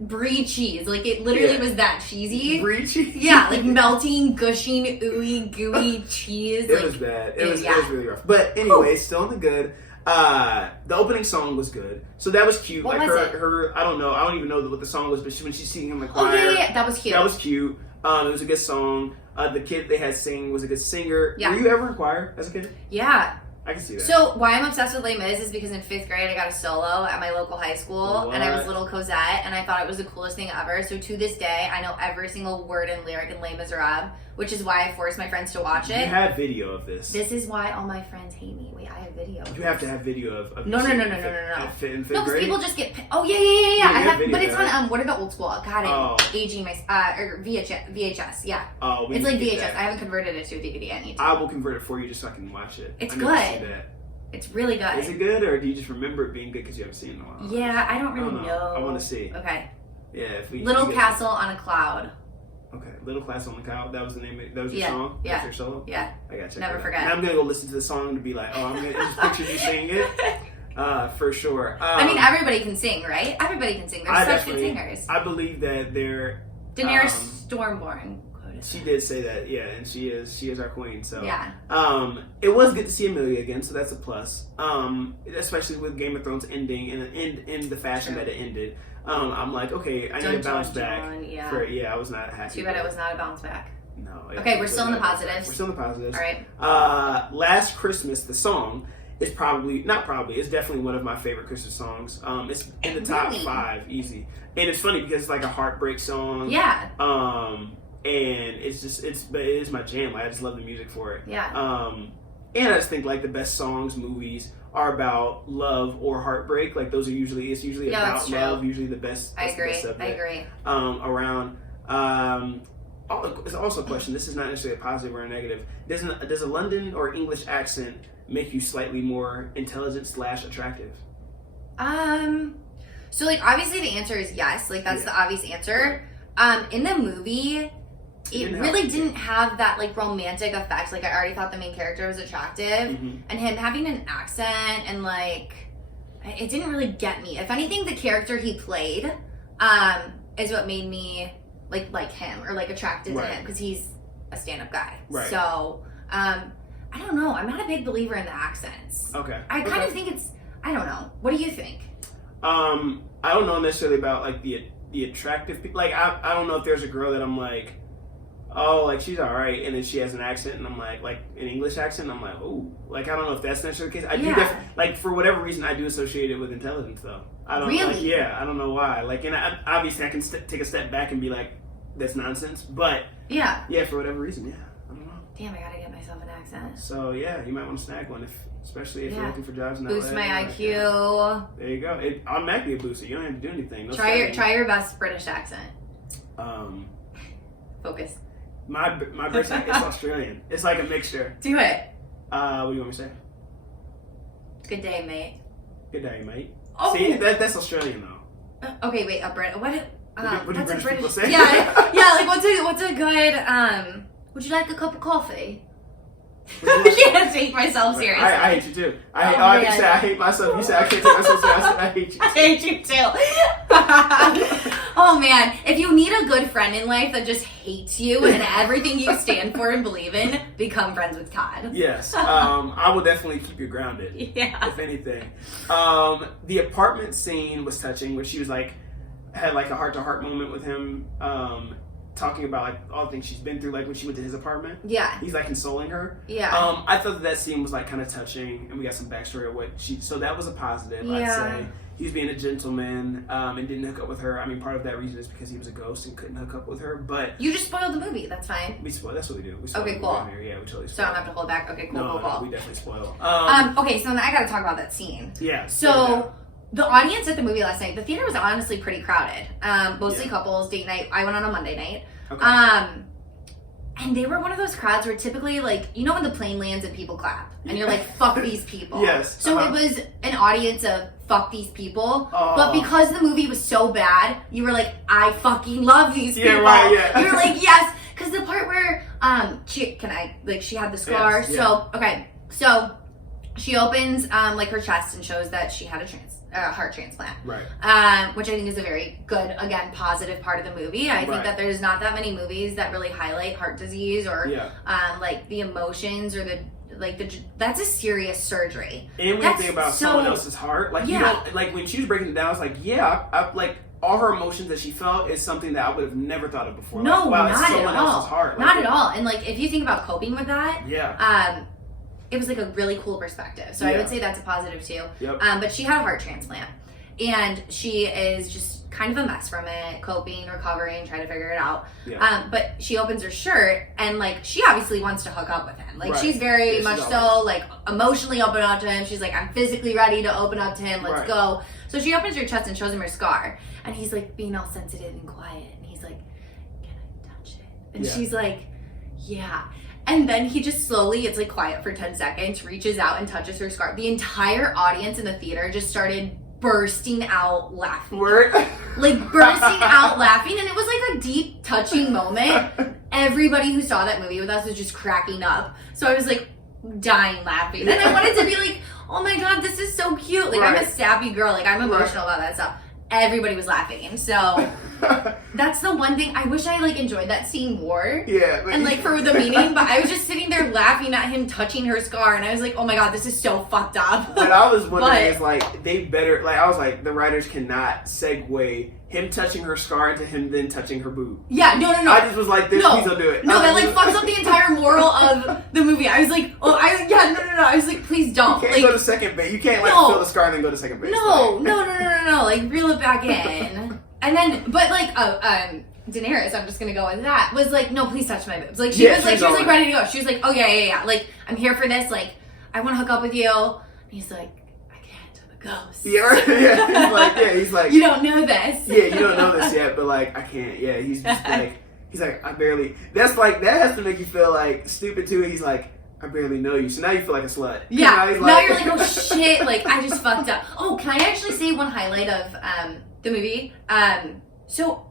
brie cheese. Like it literally was that cheesy. Brie cheese? Yeah, like melting, gushing, ooey, gooey cheese. It was bad. It was really rough. But anyway, still in the good. The opening song was good. So that was cute. What like was her I don't know. I don't even know what the song was, but when she's singing in the choir. Oh yeah, that was cute. That was cute. It was a good song. The kid they had singing was a good singer. Yeah. Were you ever in choir as a kid? Yeah. I can see that. So why I'm obsessed with Les Mis is because in 5th grade I got a solo at my local high school and I was little Cosette and I thought it was the coolest thing ever. So to this day I know every single word and lyric in Les Miserables, which is why I forced my friends to watch it. You had video of this. This is why all my friends hate me. Wait, I have video. You have to have video of No. In No, fifth because grade? people just get. Oh yeah. I have, video, but it's right? on what are the old school? God, I'm aging my or VHS. Yeah. Oh, it's like VHS. I haven't converted it to a DVD. I need to. I will convert it for you just so I can watch it. It's I never see good. that. It's really good. Is it good, or do you just remember it being good because you haven't seen it in a while? Yeah, I don't really know. I want to see. Okay. Yeah, if we Little Castle on a Cloud. Okay, Little Castle on the Cloud. That was the name. That was your song. Yeah. That's your solo. Yeah. I got you. Never forget. And I'm gonna go listen to the song to be like, oh, I'm gonna just picture you singing it. For sure. I mean, everybody can sing, right? Everybody can sing. They're such good singers. I believe that they're. Daenerys Stormborn. She did say that, yeah, and she is our queen. So yeah. It was good to see Amelia again, so that's a plus. Especially with Game of Thrones ending and in the fashion that it ended. I'm like, okay, I need to bounce back. I was not happy. Too bad it was not a bounce back. No. Okay, we're still in the positives. We're still in the positives. All right. Last Christmas, the song is it's definitely one of my favorite Christmas songs. It's in the top 5, easy. And it's funny because it's like a heartbreak song. Yeah. And it is my jam. Like, I just love the music for it. Yeah. And I just think like the best songs, movies are about love or heartbreak. Like it's usually about love. Usually the best. I agree. Around. It's also a question. This is not necessarily a positive or a negative. Does a London or English accent make you slightly more intelligent / attractive? So like obviously the answer is yes. Like that's the obvious answer. In the movie, it really didn't have that like romantic effect. Like I already thought the main character was attractive, and him having an accent and like it didn't really get me. If anything, the character he played is what made me like him or like attracted to him because he's a stand-up guy. Right. So I don't know. I'm not a big believer in the accents. Okay. I kind of think it's. I don't know. What do you think? I don't know necessarily about like the attractive people. Like I don't know if there's a girl that I'm like, oh, like she's all right, and then she has an accent, and I'm like an English accent, and I'm like, oh, like I don't know if that's necessarily the case. I do like for whatever reason I do associate it with intelligence though. I don't really. I don't know why. Like, and obviously I can take a step back and be like, that's nonsense. But yeah, for whatever reason, I don't know. Damn, I gotta get myself an accent. So yeah, you might want to snag one especially if you're looking for jobs in LA. Boost my IQ. There you go. It automatically boosts it. You don't have to do anything. No try your best British accent. Focus. My British accent is Australian. It's like a mixture. Do it. What do you want me to say? Good day, mate. Good day, mate. Oh. See, that's Australian though. Okay, wait. A Brit. What do that's a British British. people say? Yeah. Like what's a good would you like a cup of coffee? I can't take myself seriously. I hate you too. I can say I hate myself. You say I can't take myself seriously. I hate you. I hate you too. Oh man, if you need a good friend in life that just hates you and everything you stand for and believe in, become friends with Todd. Yes, I will definitely keep you grounded. Yeah. If anything, the apartment scene was touching, where she was like had like a heart-to-heart moment with him. Talking about like all the things she's been through, like when she went to his apartment. Yeah. He's like consoling her. Yeah. I thought that scene was like kind of touching, and we got some backstory of what so that was a positive. Yeah. I'd say he was being a gentleman and didn't hook up with her. I mean, part of that reason is because he was a ghost and couldn't hook up with her. But you just spoiled the movie. That's fine. We spoil. That's what we do. We spoil. Okay, cool. Here. Yeah, we totally spoil. So I don't have to hold back. Okay, cool. No, we definitely spoil. Okay, so now I got to talk about that scene. Yeah. So. The audience at the movie last night, the theater was honestly pretty crowded. Mostly couples, date night. I went on a Monday night. Okay. And they were one of those crowds where typically, like, you know when the plane lands and people clap? And you're like, fuck these people. Yes. So it was an audience of fuck these people. But because the movie was so bad, you were like, I fucking love these people. Right, yeah. You were like, yes. Because the part where She had the scar. Yes, yeah. So, okay. So, she opens, like, her chest and shows that she had a heart transplant. Right. Which I think is a very good, again, positive part of the movie. I think that there's not that many movies that really highlight heart disease or, like, the emotions or that's a serious surgery. And when you think about someone else's heart, like, you don't, like, when she was breaking it down, I was like, I like, all her emotions that she felt is something that I would have never thought of before. No, like, wow, not it's someone at all. else's heart. Not at all. And, like, if you think about coping with that, it was, like, a really cool perspective. So I would say that's a positive, too. Yep. But she had a heart transplant. And she is just kind of a mess from it, coping, recovering, trying to figure it out. Yeah. But she opens her shirt, and, like, she obviously wants to hook up with him. Like, she's very much so, like, emotionally open up to him. She's like, I'm physically ready to open up to him. Let's go. So she opens her chest and shows him her scar. And he's, like, being all sensitive and quiet. And he's like, can I touch it? And she's like, yeah. And then he just slowly, it's, like, quiet for 10 seconds, reaches out and touches her scar. The entire audience in the theater just started bursting out laughing. Like, bursting out laughing. And it was like a deep, touching moment. Everybody who saw that movie with us was just cracking up. So I was like dying laughing. And I wanted to be like, oh my God, this is so cute. Like, I'm a sappy girl. Like, I'm emotional about that stuff. Everybody was laughing. So that's the one thing. I wish I, like, enjoyed that scene more. Yeah. And, like, for the meeting. But I was just sitting there laughing at him touching her scar. And I was like, oh my God, this is so fucked up. What I was wondering is, like, they better, like, I was like, the writers cannot segue him touching her scar into him then touching her boob. Yeah, no. I just was like, please don't do it. No, that, like, fucks up the entire moral of the movie. I was like, no. I was like, please don't. You can't like, go to second base. You can't, like, feel the scar and then go to second base. No. Like, reel it back in. And then, but, like, Daenerys, I'm just gonna go with that, was like, no, please touch my boobs. Like, she was ready to go. She was like, oh, yeah. Like, I'm here for this. Like, I want to hook up with you. And he's like, I can't. I'm a ghost. He's like, you don't know this. Yeah, you don't know this yet, but, like, I can't. Yeah, he's just like, I barely, that's like, that has to make you feel, like, stupid, too. He's like, I barely know you. So now you feel like a slut. Yeah. Now you're like, oh, shit. Like, I just fucked up. Oh, can I actually say one highlight of the movie? So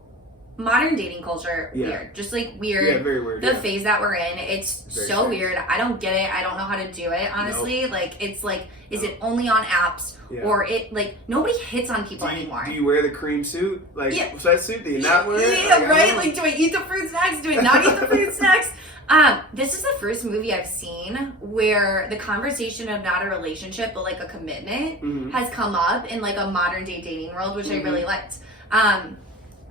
modern dating culture, weird. Just, like, weird. Yeah, very weird. The phase that we're in, it's very so strange. Weird. I don't get it. I don't know how to do it, honestly. Nope. Like, it's like, is it only on apps? Yeah. Or it, like, nobody hits on people anymore. Do you wear the cream suit? Like, sweatsuit? Do you not wear it? Yeah, right? Like, do I eat the fruit snacks? Do I not eat the fruit snacks? This is the first movie I've seen where the conversation of not a relationship, but, like, a commitment has come up in, like, a modern day dating world, which I really liked.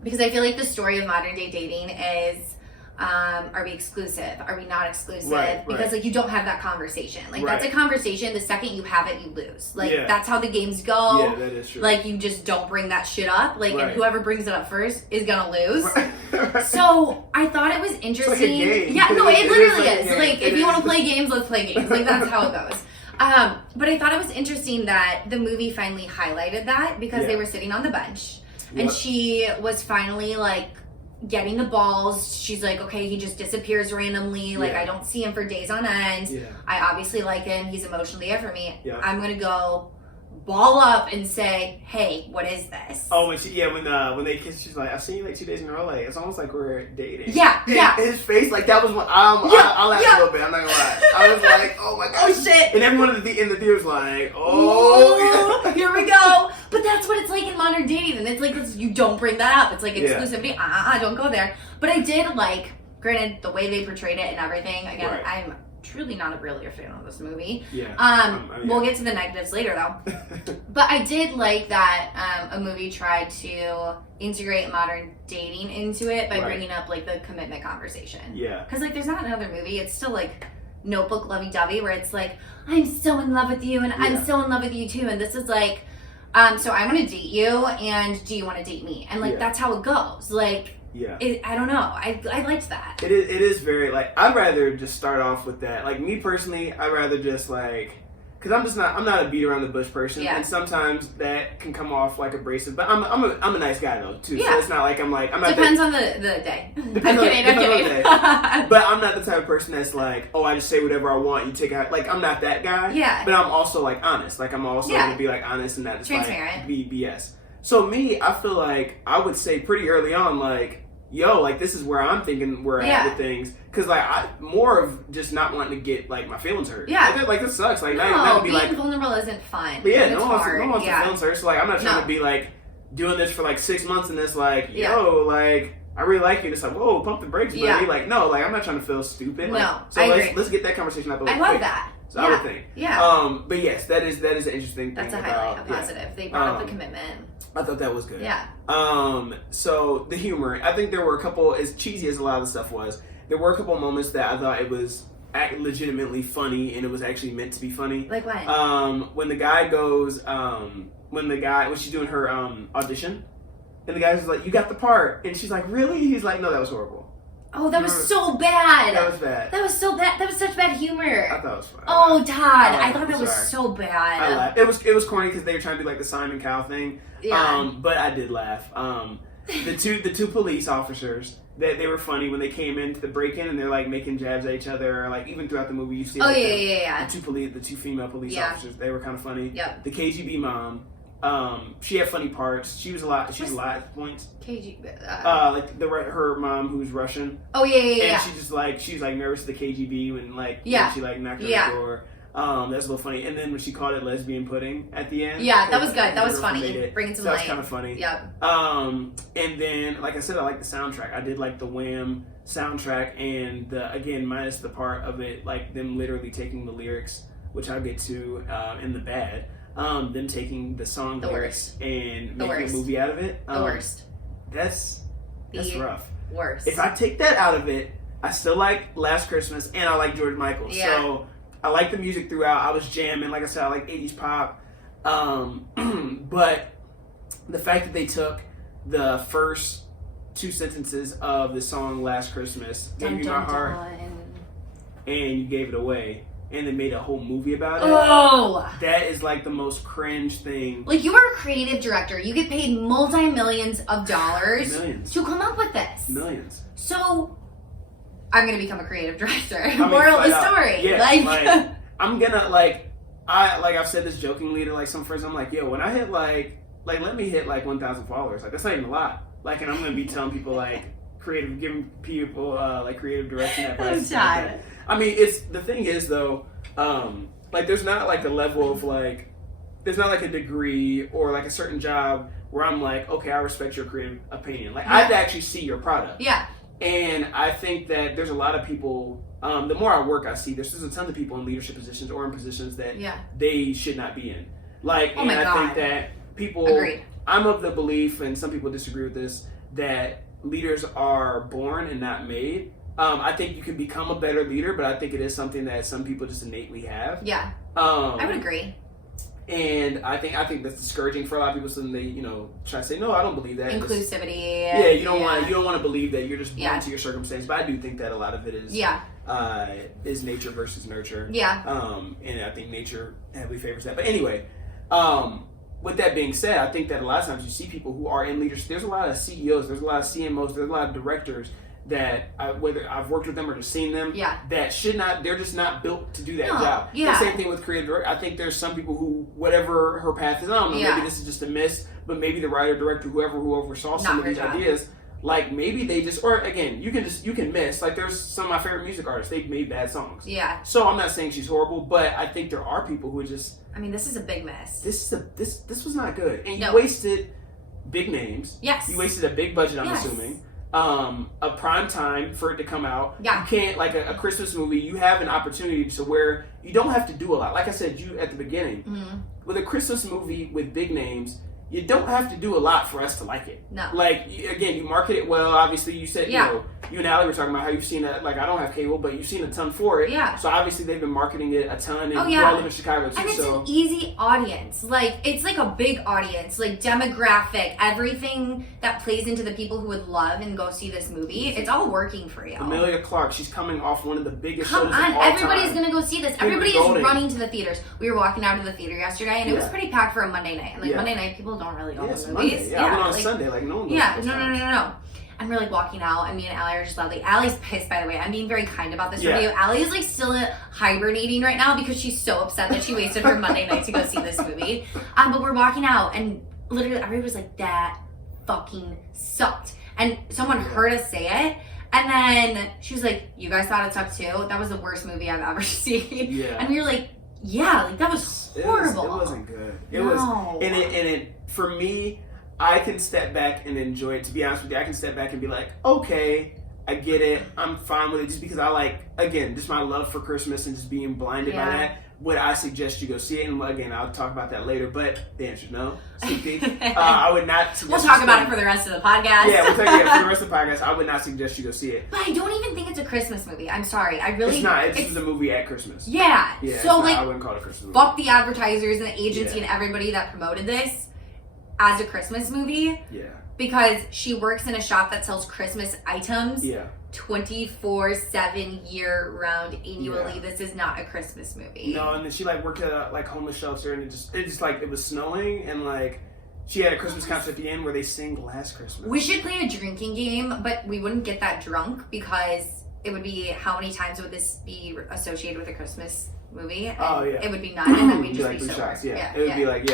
Because I feel like the story of modern day dating is, are we exclusive? Are we not exclusive? Because, like, you don't have that conversation. Like, that's a conversation. The second you have it, you lose. Like, that's how the games go. Yeah, that is true. Like, you just don't bring that shit up. Like, and whoever brings it up first is gonna lose. So, I thought it was interesting. It's like a game. Yeah, no, it literally is. Like, if you want to play games, let's play games. Like, that's how it goes. But I thought it was interesting that the movie finally highlighted that because they were sitting on the bench. And she was finally, like, getting the balls. She's like, okay, he just disappears randomly. Like, I don't see him for days on end. I obviously like him. He's emotionally there for me. I'm going to go ball up and say, hey, what is this? Oh, when they kissed, she's like, I've seen you, like, 2 days in a row. Like, it's almost like we're dating. Yeah. His face, like, that was when I laughed a little bit. I'm not going to lie. I was like, oh, my God. Oh, shit. And everyone in the theater was like, oh. Ooh, here we go. But that's what it's like in modern dating. And it's like, you don't bring that up. It's like exclusivity. Don't go there. But I did like, granted, the way they portrayed it and everything. Again, I'm truly not really a fan of this movie. We'll get to the negatives later, though. But I did like that a movie tried to integrate modern dating into it by bringing up, like, the commitment conversation. Because, like, there's not another movie. It's still, like, Notebook lovey-dovey where it's like, I'm so in love with you and I'm so in love with you too. And this is like, so I want to date you and do you want to date me? And, like, that's how it goes. Like, I don't know. I liked that. It is very, like, I'd rather just start off with that. Like, me personally, I'd rather just, like, because I'm not a beat around the bush person, and sometimes that can come off like abrasive. But I'm a nice guy though too. So it's not like I'm not. Depends on the day. I'm kidding. But I'm not the type of person that's like, oh, I just say whatever I want. You take out. Like, I'm not that guy. Yeah. But I'm also, like, honest. Like, I'm also gonna be, like, honest and not just transparent. Like be BS. So me, I feel like I would say pretty early on, like, yo, like, this is where I'm thinking we're at with things. Because, like, more of just not wanting to get, like, my feelings hurt. Yeah. Like, this sucks. Like, no, not to be, being like... vulnerable isn't fun. But yeah, no one wants to feelings hurt. So, like, I'm not trying to be, like, doing this for, like, 6 months and it's like, yo, like... I really like you. And it's like, whoa, pump the brakes, buddy. Yeah. Like, no, like, I'm not trying to feel stupid. Like, no, so let's get that conversation out the way. I love that. So I would think. Yeah. But yes, that is an interesting thing. That's a highlight, a positive. They brought up the commitment. I thought that was good. Yeah. So the humor, I think there were a couple, as cheesy as a lot of the stuff was, there were a couple of moments that I thought it was legitimately funny and it was actually meant to be funny. Like what? When the guy goes, when she's doing her audition, and the guy's just like, you got the part. And she's like, really? He's like, no, that was horrible. Oh, that was so bad. That was bad. That was so bad. That was such bad humor. I thought it was fun. Oh, Todd. I thought that was so bad. I laughed. It was corny because they were trying to do like the Simon Cowell thing. Yeah. But I did laugh. The two police officers, they were funny when they came into the break-in and they're like making jabs at each other. Or, like even throughout the movie, you see. Like, the two female police officers. They were kind of funny. Yep. The KGB mom. She had funny parts. She's a lot at points. Her mom who's Russian. Oh yeah. And she's like nervous at the KGB when when she like knocked on the door. That's a little funny. And then when she called it lesbian pudding at the end. Yeah, that was good. That was funny. Bringing some light. That was kind of funny. Yep. And then like I said, I like the soundtrack. I did like the Wham soundtrack and again minus the part of it like them literally taking the lyrics, which I'll get to in the bad. Them taking the song lyrics and making a movie out of it. The worst. That's rough. Worst. If I take that out of it, I still like Last Christmas and I like George Michael. Yeah. So I like the music throughout. I was jamming. Like I said, I like 80s pop. But the fact that they took the first two sentences of the song Last Christmas, Gave You My Heart, and you gave it away, and they made a whole movie about it. Oh! That is like the most cringe thing. Like, you are a creative director. You get paid multi-millions of dollars to come up with this. Millions. So, I'm going to become a creative director. Moral of the story. Yeah, I'm going to, I've said this jokingly to, some friends. I'm like, yo, when I hit, let me hit, 1,000 followers. That's not even a lot. And I'm going to be telling people, giving people, creative direction advice. I mean, the thing is though, there's not a level of there's not a degree or a certain job where I'm okay, I respect your creative opinion. I actually see your product. Yeah. And I think that there's a lot of people, the more I work, I see there's a ton of people in leadership positions or in positions that they should not be in. I think that people, agreed. I'm of the belief, and some people disagree with this, that leaders are born and not made. I think you can become a better leader, but I think it is something that some people just innately have. Yeah, I would agree. And I think that's discouraging for a lot of people. So then they, try to say, no, I don't believe that. Inclusivity. Yeah, you don't want to believe that you're just born to your circumstance. But I do think that a lot of it is is nature versus nurture. Yeah. And I think nature heavily favors that. But anyway, with that being said, I think that a lot of times you see people who are in leadership. There's a lot of CEOs, there's a lot of CMOs, there's a lot of directors that whether I've worked with them or just seen them, that should not, they're just not built to do that job. Yeah. The same thing with creative director. I think there's some people who, whatever her path is, I don't know, maybe this is just a miss, but maybe the writer, director, who oversaw some of these ideas, maybe they just, or again, you can miss. There's some of my favorite music artists, they've made bad songs. Yeah. So I'm not saying she's horrible, but I think there are people who just, I mean, this is a big miss. This was not good. And you wasted big names. Yes. You wasted a big budget, I'm assuming. A prime time for it to come out. Yeah. You can't, a Christmas movie, you have an opportunity to where you don't have to do a lot. Like I said, at the beginning, with a Christmas movie with big names, you don't have to do a lot for us to like it. No. Again, you market it well. Obviously, you said, you and Allie were talking about how you've seen that, I don't have cable, but you've seen a ton for it. Yeah. So obviously they've been marketing it a ton, and you all live in Chicago too. And it's an easy audience. It's a big audience, demographic, everything that plays into the people who would love and go see this movie. It's all working for you. Emilia Clarke, she's coming off one of the biggest shows of all time. Everybody's gonna go see this. Everybody is running to the theaters. We were walking out of the theater yesterday, and it was pretty packed for a Monday night. And Monday night, people don't really go to movies. Monday. Yeah, I went on Sunday, no one goes. Yeah, no. And we're walking out, and me and Allie are just loudly. Allie's pissed, by the way. I'm being very kind about this review. Allie is still hibernating right now because she's so upset that she wasted her Monday night to go see this movie. But we're walking out, and literally everybody was like, that fucking sucked. And someone heard us say it. And then she was like, you guys thought it sucked too? That was the worst movie I've ever seen. Yeah. And we were like, yeah, like that was horrible. It wasn't good. It was, and it, for me, I can step back and enjoy it. To be honest with you, I can step back and be like, okay, I get it. I'm fine with it. Just because I like, again, just my love for Christmas and just being blinded by that. Would I suggest you go see it? And again, I'll talk about that later. But the answer is no. I would not suggest. We'll talk about it for the rest of the podcast. Yeah, we'll talk about it for the rest of the podcast. I would not suggest you go see it. But I don't even think it's a Christmas movie. I'm sorry. I really. It's not. It's just a movie at Christmas. Yeah. So like, I wouldn't call it a Christmas movie. Fuck the advertisers and the agency and everybody that promoted this as a Christmas movie. Yeah. Because she works in a shop that sells Christmas items. Yeah. 24/7 year round annually. This is not a Christmas movie. No, and then she like worked at a like homeless shelter, and it just like it was snowing, and like she had a Christmas concert at the end where they sing Last Christmas. We should play a drinking game, but we wouldn't get that drunk because it would be how many times would this be associated with a Christmas movie? And it would be none, and then we'd just like be sober. Shots, it would be like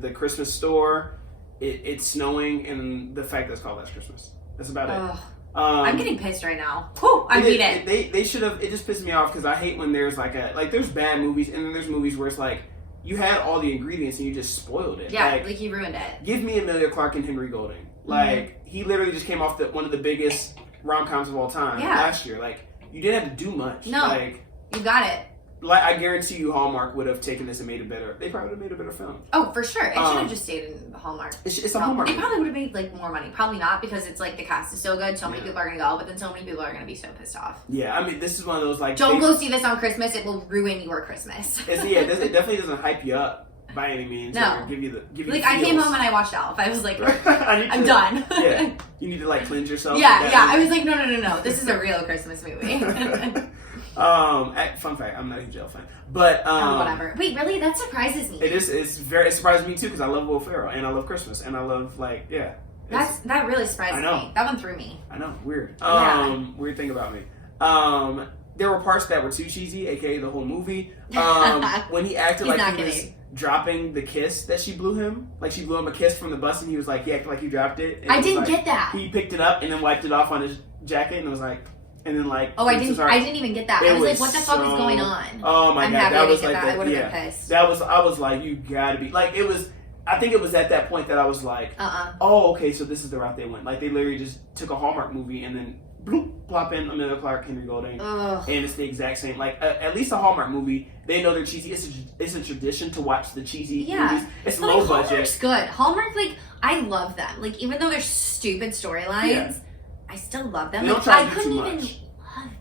the Christmas store, it's snowing, and the fact that it's called Last Christmas. That's about it. I'm getting pissed right now. Whew, I beat it. They should have. It just pisses me off because I hate when there's like there's bad movies and then there's movies where it's like you had all the ingredients and you just spoiled it. Yeah, like you ruined it. Give me Emilia Clarke and Henry Golding. Like he literally just came off one of the biggest rom-coms of all time last year. Like you didn't have to do much. No, like you got it. Like I guarantee you, Hallmark would have taken this and made it better. They probably would have made a better film. Oh, for sure. It should have just stayed in Hallmark. It's a Hallmark. It probably would have made like more money. Probably not because it's like the cast is so good. So many people are gonna go, but then so many people are gonna be so pissed off. Yeah, I mean, this is one of those like. Don't go see this on Christmas. It will ruin your Christmas. It definitely doesn't hype you up by any means. No, give you like I came home and I watched Alf. I was like, I'm done. Yeah, you need to like cleanse yourself. Yeah. I was like, no. This is a real Christmas movie. Fun fact, I'm not a huge Elf fan, but whatever. Wait, really? That surprises me. It surprises me too because I love Will Ferrell and I love Christmas and I love that really surprised me. That one threw me. I know, weird. Weird thing about me. There were parts that were too cheesy, aka the whole movie. When he acted like he was dropping the kiss that she blew him, like she blew him a kiss from the bus and he was like, he acted like he dropped it. I didn't get that. He picked it up and then wiped it off on his jacket and was like. And then I didn't even get that. I was like, what the fuck is going on? Oh my god, that was like I would have been pissed. I was like, you gotta be like it was. I think it was at that point that I was like, oh okay, so this is the route they went. Like they literally just took a Hallmark movie and then bloop, plop in Emilia Clarke, Henry Golding, and it's the exact same. Like at least a Hallmark movie, they know they're cheesy. It's a tradition to watch the cheesy movies. It's but low budget. Hallmark's good. Hallmark, like I love them. Like even though they're stupid storylines. I still love them. Like, I couldn't even love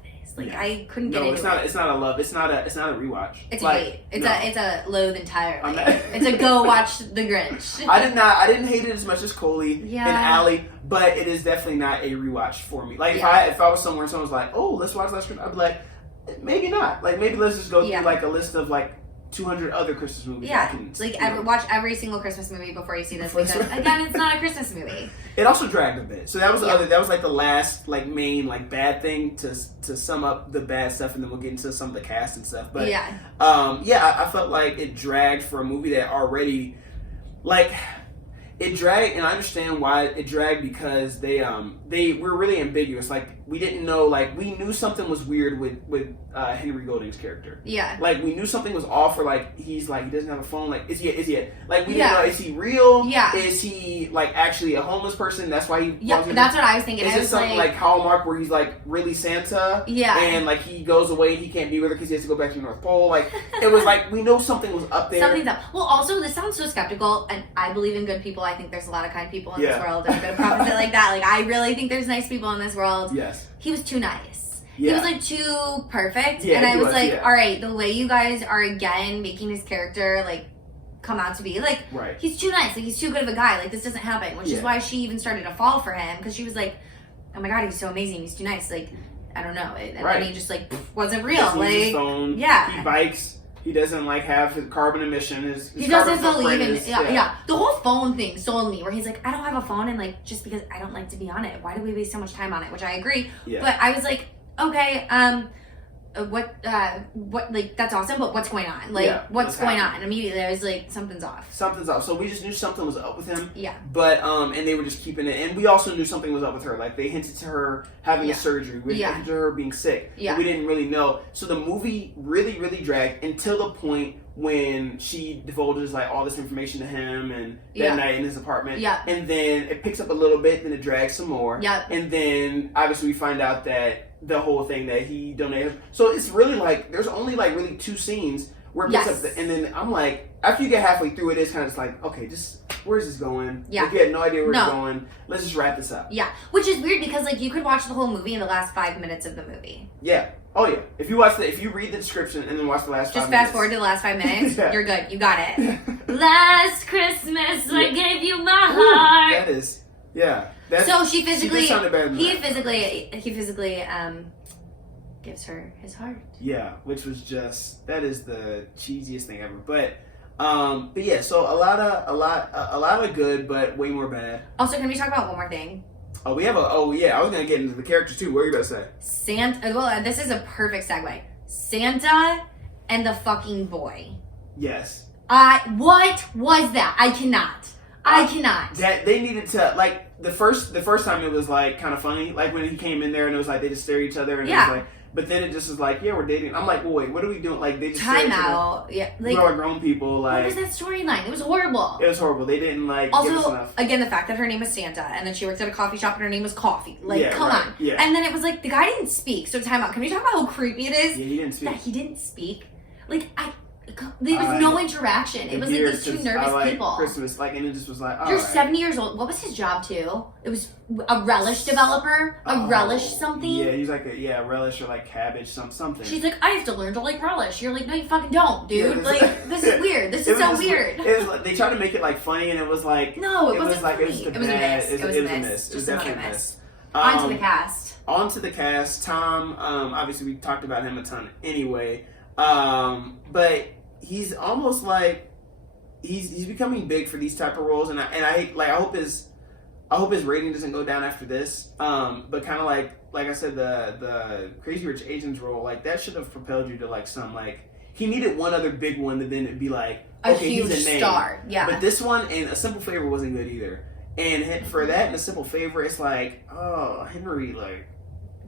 this. Like I couldn't get into it. It's not a love. It's not a rewatch. It's a hate. It's a loathe entirely. It's a go watch The Grinch. I didn't hate it as much as Coley and Allie, but it is definitely not a rewatch for me. Like if I was somewhere and someone was like, oh, let's watch Last Christmas, I'd be like, maybe not. Like maybe let's just go through like a list of like 200 other Christmas movies. Yeah, watch every single Christmas movie before you see this because again, it's not a Christmas movie. It also dragged a bit, so that was that was like the last like main like bad thing to sum up the bad stuff, and then we'll get into some of the cast and stuff. But I felt like it dragged for a movie that already like. It dragged, and I understand why it dragged because they were really ambiguous. Like we didn't know, like we knew something was weird with Henry Golding's character. Yeah. Like we knew something was off. For like he doesn't have a phone. Like is he like we didn't know, is he real? Yeah. Is he like actually a homeless person? That's why he. Yeah. That's what I was thinking. Is it something like Hallmark where he's like really Santa? Yeah. And like he goes away and he can't be with her because he has to go back to the North Pole. Like it was like we know something was up there. Something's up. Well, also this sounds so skeptical, and I believe in good people. I think there's a lot of kind people in this world that are going to profit like that. Like, I really think there's nice people in this world. Yes. He was too nice. Yeah. He was, like, too perfect. Yeah, and I was like, all right, the way you guys are, again, making his character, like, come out to be, like, he's too nice. Like, he's too good of a guy. Like, this doesn't happen. Which is why she even started to fall for him. Because she was like, oh, my God, he's so amazing. He's too nice. Like, I don't know. And then he just, like, wasn't real. Like, his phone. Yeah. He bikes. He doesn't like have his carbon emission. He doesn't believe in the whole phone thing sold me. Where he's like, I don't have a phone, and like just because I don't like to be on it, why do we waste so much time on it? Which I agree. Yeah. But I was like, okay, what, like, that's awesome, but what's going on? Like, what's going on? And immediately I was like, something's off. Something's off. So we just knew something was up with him. Yeah. But, and they were just keeping it. And we also knew something was up with her. Like, they hinted to her having a surgery. We hinted to her being sick. Yeah. We didn't really know. So the movie really, really dragged until the point when she divulges, like, all this information to him and that night in his apartment. Yeah. And then it picks up a little bit, then it drags some more. Yeah. And then, obviously, we find out that the whole thing that he donated. So it's really like, there's only like really 2 scenes where it picks up, and then I'm like, after you get halfway through it, it's kind of just like, okay, just, where's this going? Yeah. Like, you had no idea where it's going. Let's just wrap this up. Yeah. Which is weird because, like, you could watch the whole movie in the last 5 minutes of the movie. Yeah. Oh, yeah. If you read the description and then watch the last 5 minutes. Just fast forward to the last 5 minutes, you're good. You got it. Last Christmas, I gave you my heart. That is, yeah. So he physically gives her his heart. Yeah, which was just, that is the cheesiest thing ever. But yeah, so a lot of good, but way more bad. Also, can we talk about one more thing? I was gonna get into the characters too. What are you gonna say? Santa. Well, this is a perfect segue. Santa and the fucking boy. Yes. What was that? I cannot. That they needed to, like, the first time it was like kind of funny, like when he came in there and it was like they just stare at each other and it was like, but then it just was like, yeah, we're dating. I'm like, well, wait, what are we doing? Like, they just time out. Yeah, like, we're all grown people. Like, what was that storyline? It was horrible. It was horrible. They didn't like. Also, give us enough. Again, the fact that her name was Santa and then she worked at a coffee shop and her name was Coffee. Like, come on. Yeah. And then it was like the guy didn't speak. So time out. Can we talk about how creepy it is? Yeah, he didn't speak. That he didn't speak. Like, there was no interaction. It was like these 2 nervous people. Christmas, like, and it just was like, you're 70 years old. What was his job too? It was a relish developer, relish something. Yeah, he's like a relish or like cabbage, something. She's like, I have to learn to like relish. You're like, no, you fucking don't, dude. Yeah, like, this is weird. This is so weird. It was like, they tried to make it like funny, and it was like, no, it wasn't like, funny. It was a miss. It was a miss. Just definitely a miss. On to the cast. On to the cast. Tom. Obviously, we talked about him a ton anyway. But he's almost like he's becoming big for these type of roles, and I hope his rating doesn't go down after this. But kind of like I said, the Crazy Rich Asians role, like, that should have propelled you to like some, like, he needed one other big one to then it'd be like, okay, a huge he's a name. Star. Yeah. But this one and A Simple Favor wasn't good either. And for that and A Simple Favor, it's like, oh, Henry, like,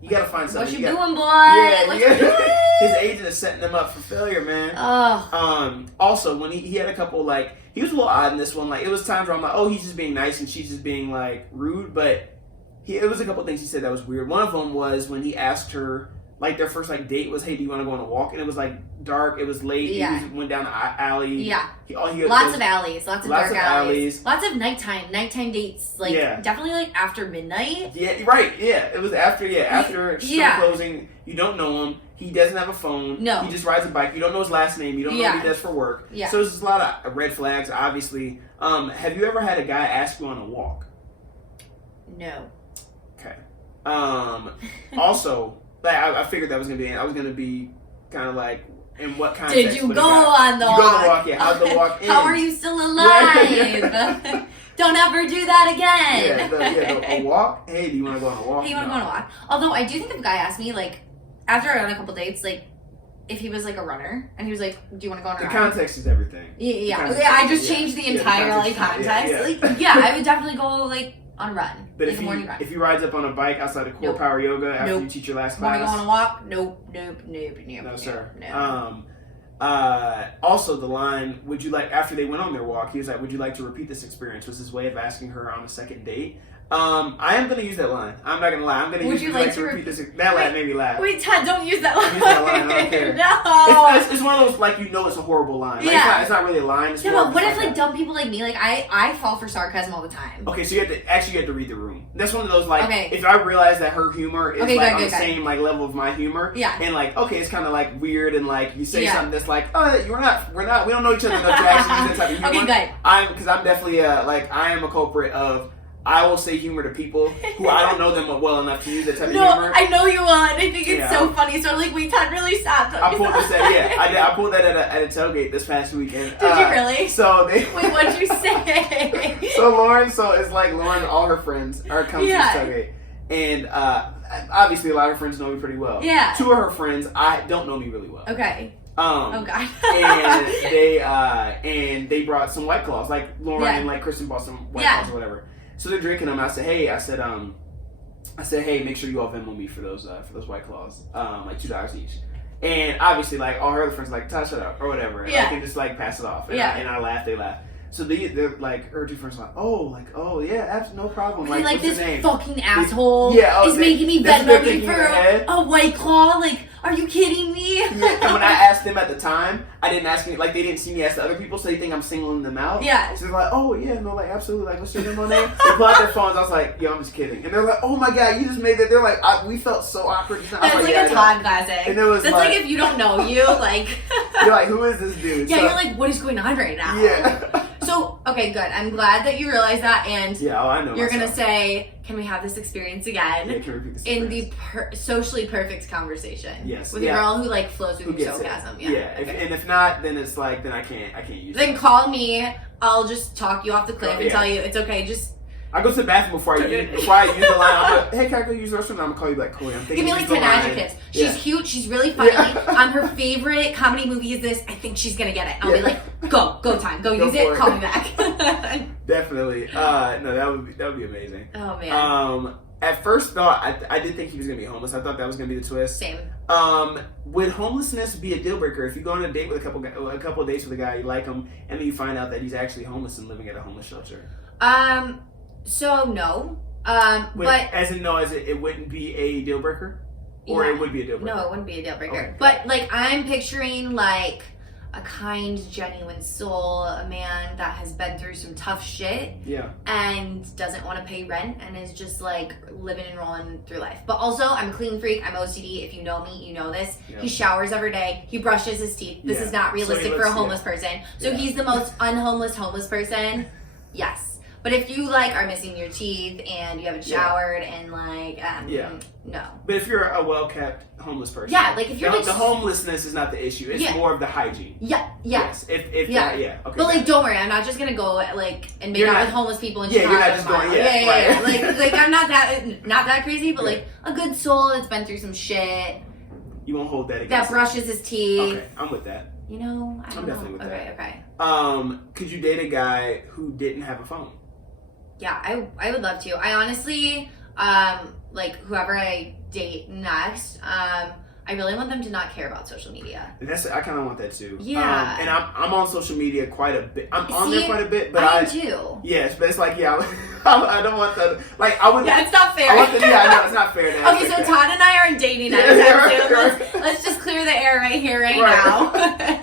you gotta find something. What you doing, boy? Yeah, what you doing? His agent is setting him up for failure, man. Oh. Also, when he had a couple, like, he was a little odd in this one. Like, it was times where I'm like, oh, he's just being nice and she's just being, like, rude. But it was a couple things he said that was weird. One of them was when he asked her, like, their first, like, date was, hey, do you want to go on a walk? And it was, like, dark. It was late. Yeah. He went down the alley. Yeah. Lots of alleys. Lots of dark alleys. Lots of nighttime dates. Like, definitely, like, after midnight. Yeah, right. Yeah. It was after store closing. You don't know him. He doesn't have a phone. No. He just rides a bike. You don't know his last name. You don't know what he does for work. Yeah. So there's just a lot of red flags, obviously. Have you ever had a guy ask you on a walk? No. Okay. Also, like, I figured that was going to be it. I was going to be kind of like, in what context? Did you go on the walk? Did you go on the walk? Yeah. How'd the walk end? How are you still alive? Don't ever do that again. A walk? Hey, do you want to go on a walk? Hey, you want to go on a walk? Although, I do think if a guy asked me, like, after I went on a couple dates, like, if he was like a runner and he was like, do you want to go on a run? The context is everything. Yeah. I just changed the entire context. I would definitely go like on a run. But like a morning run. If he rides up on a bike outside of Core Power Yoga after you teach your last class. Want to go on a walk? Nope. No, sir. No. Also, the line, would you like, after they went on their walk, he was like, would you like to repeat this experience? Was his way of asking her on a second date. I am going to use that line. I'm not going to lie. I'm going to use would you like to repeat this. That line made me laugh. Wait, Todd, don't use that line. Use that line. I don't care. No. It's one of those, like, you know it's a horrible line. Like, it's not really a line. It's but what if, like, dumb people like me, like, I fall for sarcasm all the time. Okay, so you have to read the room. That's one of those, like, if I realize that her humor is, on the same, like, level of my humor. Yeah. And, like, okay, it's kind of, like, weird and, like, you say something that's like, oh, we don't know each other enough to actually use that type of humor. Okay, good. Because I'm definitely, I am a culprit of, I will say humor to people who I don't know them well enough to use that type of humor. No, I know you will, and I think it's so funny. So I'm like, wait, Todd really stopped. I pulled I pulled that at a tailgate this past weekend. Did you really? So wait, what'd you say? So Lauren, it's like Lauren and all her friends are coming to this tailgate, and obviously a lot of her friends know me pretty well. Yeah. 2 of her friends don't know me really well. Okay. Oh God. and they brought some White Claws, like Lauren and like Kristen bought some White Claws or whatever. So they're drinking them. I said, hey, make sure you all Venmo me for those White Claws, like $2 each. And obviously, like all her other friends, are like, Todd, shut up or whatever, and I can just like pass it off. And I laugh, they laugh. So they're like, her 2 friends are like, oh yeah, no problem. Like what's this your name? fucking asshole is making me Venmo me for a White Claw. Like, are you kidding me? Yeah. And when I asked them at the time, I didn't ask me, like they didn't see me ask the other people, so they think I'm singling them out. Yeah. So they're like, oh yeah, no, like absolutely, like what's your name? They pull out their phones. I was like, yo, I'm just kidding. And they're like, oh my god, you just made that. They're like, we felt so awkward. That's like a Todd classic. And it was that's like if you don't know you, like you're like, who is this dude? Yeah, so, you're like, what is going on right now? Yeah. So, okay, good. I'm glad that you realized that, and I know. You're gonna say, "Can we have this experience again?" Yeah, can we repeat this in the socially perfect conversation? Yes, with a girl who like flows with your sarcasm. Yeah, okay. And if not, then it's like I can't use. Then call me. I'll just talk you off the cliff and tell you it's okay. Just. I go to the bathroom before I use the line. I'm like, hey, can I go use the restroom? And I'm gonna call you like, Chloe, I'm thinking. Give me like 10 adjectives. She's cute. She's really funny. Her favorite comedy movie is this. I think she's gonna get it. I'll be like, go time, go use it. Call me back. Definitely. No, that would be amazing. Oh man. At first thought, I did think he was gonna be homeless. I thought that was gonna be the twist. Same. Would homelessness be a deal breaker if you go on a date with a couple of dates with a guy, you like him, and then you find out that he's actually homeless and living at a homeless shelter? So no. But as it wouldn't be a deal breaker, or it would be a deal breaker. No, it wouldn't be a deal breaker. Okay. But like I'm picturing like a kind, genuine soul, a man that has been through some tough shit. Yeah. And doesn't want to pay rent and is just like living and rolling through life. But also, I'm a clean freak. I'm OCD. If you know me, you know this. Yeah. He showers every day. He brushes his teeth. This is not realistic for a homeless person. So he's the most homeless person. Yes. But if you like are missing your teeth and you haven't showered and like no. But if you're a well-kept homeless person, like if you're the homelessness is not the issue. It's more of the hygiene. Yeah. Yes. If okay. But like, don't worry, I'm not just gonna go like and make out with homeless people and you're not just going. Yeah. Like I'm not that crazy, but like a good soul that's been through some shit. You won't hold that against. That brushes his teeth. Okay, I'm with that. You know, I'm definitely with that. Okay. Could you date a guy who didn't have a phone? Yeah, I would love to. I honestly, like whoever I date next, I really want them to not care about social media. And I kind of want that too. Yeah. And I'm on social media quite a bit. I'm on there quite a bit, but I do. Yes, but it's like I don't want the I would. Yeah, it's not fair. I know it's not fair. Okay, so Todd and I are dating anytime soon. Let's just clear the air right here, right now.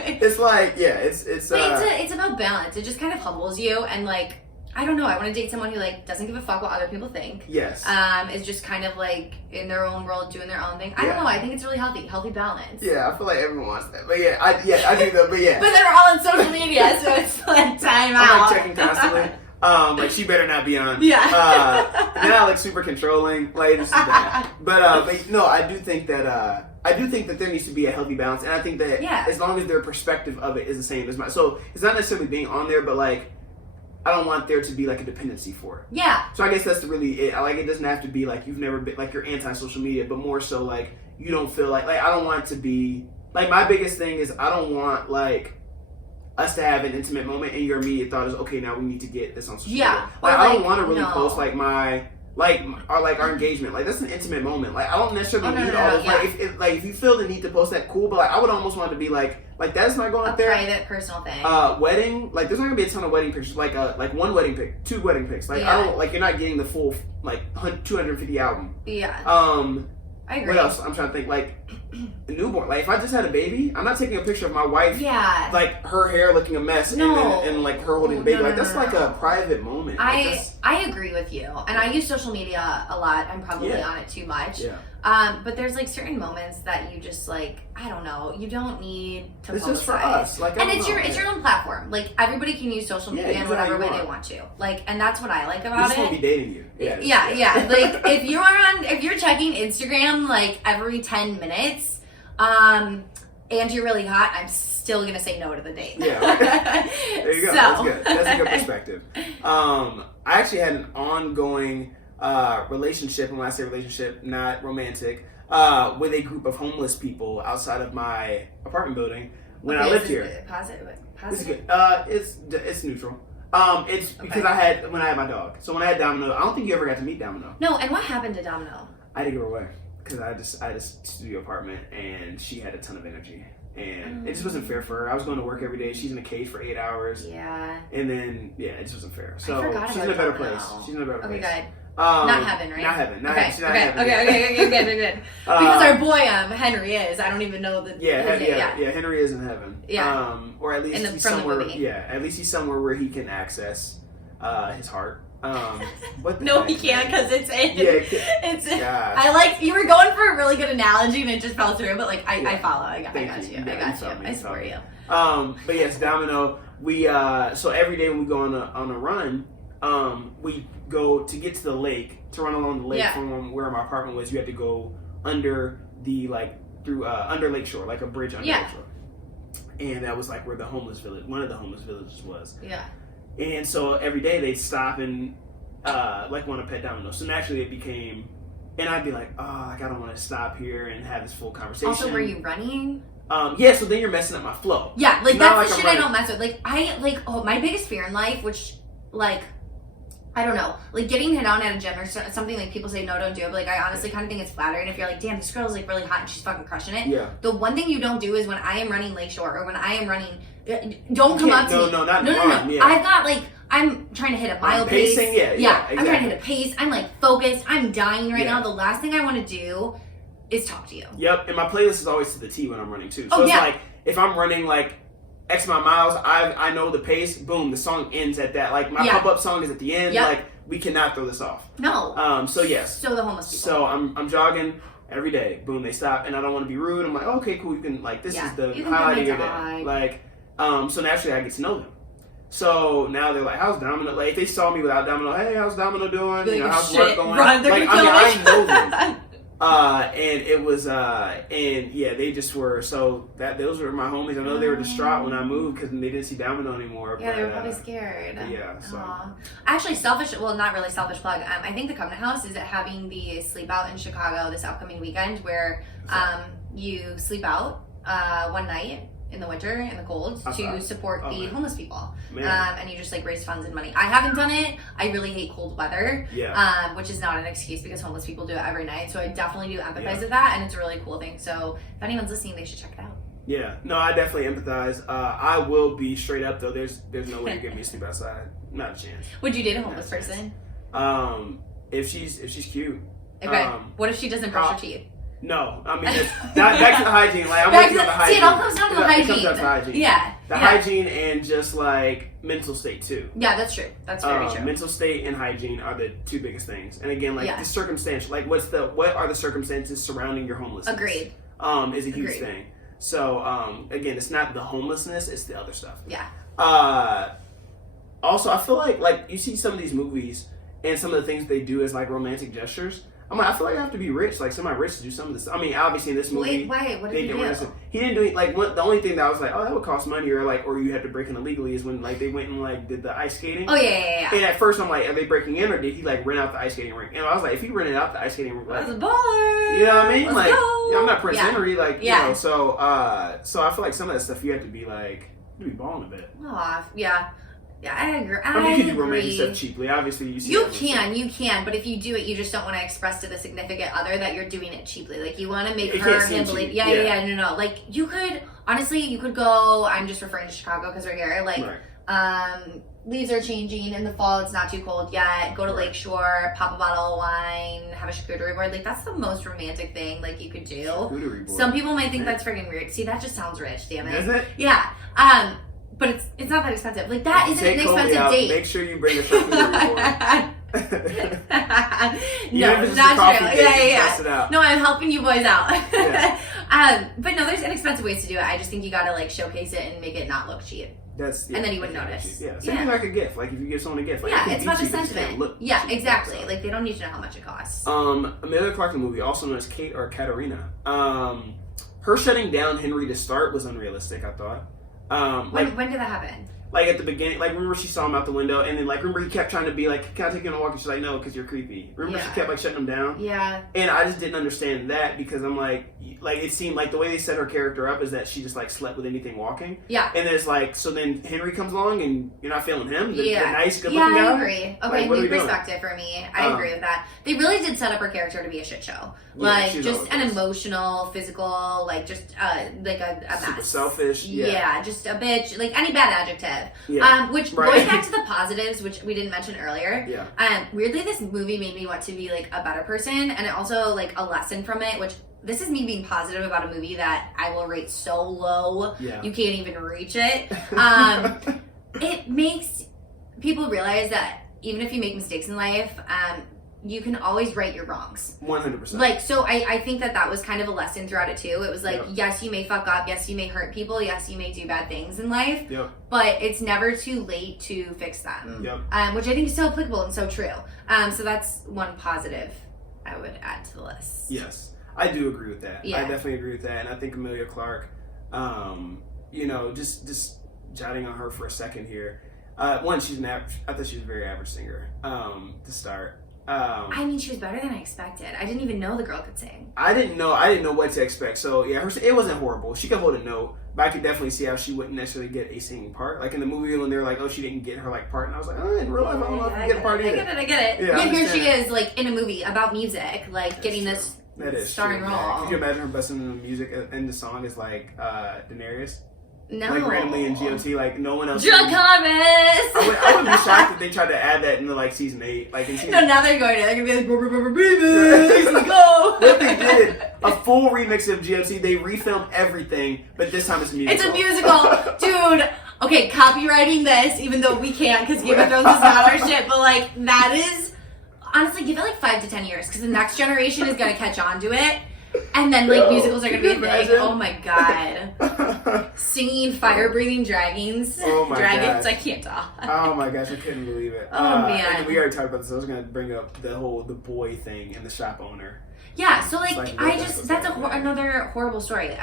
It's like it's. But it's about balance. It just kind of humbles you and like. I don't know. I want to date someone who like doesn't give a fuck what other people think. Yes. Is just kind of like in their own world doing their own thing. I don't know. I think it's really healthy balance. Yeah, I feel like everyone wants that. But I do though. But yeah. But they're all on social media, so it's like time out. I'm like checking constantly. Like she better not be on. Yeah. Then I like super controlling. Like this is bad. But no, I do think that there needs to be a healthy balance, and I think that as long as their perspective of it is the same as mine, so it's not necessarily being on there, but like. I don't want there to be like a dependency for it. Yeah. So I guess that's really it. It doesn't have to be like you've never been like you're anti-social media, but more so like you don't feel like I don't want it to be like my biggest thing is I don't want like us to have an intimate moment and your immediate thought is okay now we need to get this on social media. I don't want to really post like my our engagement. Like that's an intimate moment. Like I don't necessarily need all of if you feel the need to post that cool, but like I would almost want it to be like that's not going up there. Private, personal thing. Wedding, like there's not gonna be a ton of wedding pictures. Like one wedding pic, 2 wedding pics. Like I don't like you're not getting the full like 250 album. Yeah. I agree. What else? I'm trying to think. Like a newborn. Like if I just had a baby, I'm not taking a picture of my wife. Yeah. Like her hair looking a mess and like her holding the baby. That's like a private moment. I agree with you, and I use social media a lot. I'm probably on it too much. Yeah. But there's like certain moments that you just like I don't know. You don't need to. It's just for us. Like, and it's your own platform. Like everybody can use social media in whatever way they want to. Like, and that's what I like about it. Just won't be dating you. Yeah. Like if you're checking Instagram like every 10 minutes, and you're really hot, I'm still gonna say no to the date. Yeah. Right. There you go. That's good. That's a good perspective. I actually had an ongoing relationship, and when I say relationship, not romantic, with a group of homeless people outside of my apartment building when I lived here. Positive? It's good. It's neutral. It's because I had my dog. So when I had Domino, I don't think you ever got to meet Domino. No, and what happened to Domino? I had to give her away because I had a studio apartment and she had a ton of energy. And it just wasn't fair for her. I was going to work every day. She's in a cage for 8 hours. Yeah. And then, it just wasn't fair. So she's in a about better Domino. place. She's in a better place. Okay, good. Not heaven, right? Not heaven. Not okay. heaven. She's not heaven. Okay, good. Because our boy Henry is. I don't even know the Henry is in heaven. Yeah. Or at least he's somewhere. Yeah, at least he's somewhere where he can access his heart. No, he can't because it's in. Yeah, it's in. I like you were going for a really good analogy and it just fell through. But like I follow. I got you. I support you. But yes, Domino. We so every day when we go on a run, we go to get to the lake to run along the lake from where my apartment was. You had to go under the under Lakeshore, like a bridge under Lakeshore, and that was like where one of the homeless villages was. Yeah. And so every day they'd stop and want to pet Domino. So naturally it became, and I'd be like, I don't want to stop here and have this full conversation. Also, were you running? So then you're messing up my flow. Yeah, like that's the shit I don't mess with. Like my biggest fear in life, which like I don't know, like getting hit on at a gym or something, like people say no, don't do it, but like I honestly kind of think it's flattering if you're like, damn, this girl's like really hot and she's fucking crushing it. Yeah. The one thing you don't do is when I am running Lakeshore or when I am running, don't come up to me. No. Yeah. I've got like, I'm trying to hit a mile pace. Pacing, exactly. I'm trying to hit a pace. I'm like focused. I'm dying right now. The last thing I want to do is talk to you. Yep, and my playlist is always to the T when I'm running too. So it's like if I'm running like X amount of miles, I know the pace. Boom, the song ends at that. Like my pop up song is at the end. Yep. Like we cannot throw this off. No. So yes. So the homeless people. So I'm jogging every day. Boom, they stop, and I don't want to be rude. I'm like, okay, cool. You can like this is the highlight of your day. Like, so naturally I get to know them. So now they're like, how's Domino? Like if they saw me without Domino, hey, how's Domino doing? Like, how's work going? I know them. And it was, they just were, so those were my homies. I know they were distraught when I moved because they didn't see Domino anymore. Yeah, they were probably scared. Yeah, so. Actually, not really selfish plug. I think the Covenant House is having the sleep out in Chicago this upcoming weekend where you sleep out one night in the winter, in the cold, to support the homeless people. And you just like raise funds and money. I haven't done it. I really hate cold weather, which is not an excuse because homeless people do it every night. So I definitely do empathize with that, and it's a really cool thing. So if anyone's listening, they should check it out. Yeah, no, I definitely empathize. I will be straight up though. There's no way you're getting me to sleep outside. Not a chance. Would you date a homeless person? If she's cute. Okay. What if she doesn't brush her teeth? No, I mean, back to the hygiene. Like, I'm working on the hygiene. See, it all comes down to the hygiene. It comes down to hygiene. Yeah. The hygiene and just, like, mental state, too. Yeah, that's true. That's very true. Mental state and hygiene are the two biggest things. And again, like, the circumstantial, like, what are the circumstances surrounding your homelessness? Agreed. Is a huge thing. So, again, it's not the homelessness, it's the other stuff. Yeah. Also, I feel like, you see some of these movies and some of the things they do as, like, romantic gestures. I feel like I have to be rich, like somebody rich to do some of this. I mean, obviously in this movie, what did he do? He didn't do it. Like the only thing that I was like, oh, that would cost money, or you have to break in illegally is when like they went and like did the ice skating. Oh yeah. And at first I'm like, are they breaking in or did he like rent out the ice skating rink? And I was like, if he rented out the ice skating rink, like, that's a baller. You know what I mean? Let's go. I'm not Prince Henry, like you know. So I feel like some of that stuff you have to be like, you be balling a bit. Oh yeah. Yeah, I agree. I mean, you can do romantic stuff cheaply. Obviously, you can, but if you do it, you just don't want to express to the significant other that you're doing it cheaply. Like, you want to make her handle it. Yeah, no. Like, you could go, I'm just referring to Chicago because we're here, like, leaves are changing in the fall, it's not too cold yet, go to Lakeshore, pop a bottle of wine, have a charcuterie board. Like, that's the most romantic thing, like, you could do. Some people might think that's freaking weird. See, that just sounds rich, damn it. Is it? Yeah. But it's not that expensive. Like, that isn't an expensive date. Make sure you bring a charcuterie board. No, it's not true. Yeah. No, I'm helping you boys out. But no, there's inexpensive ways to do it. I just think you gotta like showcase it and make it not look cheap. And then you wouldn't notice. Yeah, same thing like a gift. Like if you give someone a gift, like it's about the sentiment. Yeah, exactly. Like they don't need to know how much it costs. Amelia Clark, the movie, also known as Kate or Katerina. Her shutting down Henry to start was unrealistic, I thought. When did that happen? like at the beginning, like remember she saw him out the window, and then like remember he kept trying to be like, can I take you on a walk? And she's like, no, because you're creepy. Remember she kept like shutting him down. Yeah. And I just didn't understand that because I'm like it seemed like the way they set her character up is that she just like slept with anything walking. Yeah. And it's like, so then Henry comes along and you're not feeling him. The nice, good guy. looking Yeah, I agree. Okay, like, new perspective for me. I agree with that. They really did set up her character to be a shit show. Like just an emotional, physical, like just like a mess. Super selfish. Yeah, just a bitch. Like any bad adjective. Yeah. Which going back to the positives, which we didn't mention earlier. Yeah. Weirdly, this movie made me want to be like a better person, and it also like a lesson from it, which. This is me being positive about a movie that I will rate so low, you can't even reach it. It makes people realize that even if you make mistakes in life, you can always right your wrongs. 100%. Like, so I think that was kind of a lesson throughout it too. It was like, yes, you may fuck up. Yes, you may hurt people. Yes, you may do bad things in life. But it's never too late to fix them. Which I think is so applicable and so true. So that's one positive I would add to the list. Yes. I do agree with that. Yeah. I definitely agree with that. And I think Emilia Clarke, just jotting on her for a second here. One, she's I thought she was a very average singer to start. I mean, she was better than I expected. I didn't even know the girl could sing. I didn't know what to expect. So yeah, it wasn't horrible. She could hold a note, but I could definitely see how she wouldn't necessarily get a singing part. Like in the movie when they were like, oh, she didn't get her like part, and I was like, oh, in real life, I don't know if you get a part either. I get it. Yeah, here she is, like in a movie about music, like That's getting true. this That is starring true, role. Could you imagine her busting in the music and the song is like Daenerys? No. Like randomly in GOT, like no one else. Drug Harvest! I would be shocked if they tried to add that into like season 8. Like in season No, now they're gonna be like, let's go! What they did, a full remix of GOT, they refilmed everything, but this time it's a musical. It's a musical! Dude! Okay, copywriting this, even though we can't because Game of Thrones is not our shit, but like, that is... Honestly, give it like 5 to 10 years because the next generation is gonna catch on to it. And then, like, musicals are gonna be a thing. Oh my god. Singing fire-breathing dragons. Oh my dragons, gosh. I can't talk. Oh my gosh, I couldn't believe it. Oh man. And we already talked about this. I was gonna bring up the boy thing and the shop owner. Yeah, so like, that's like another horrible story.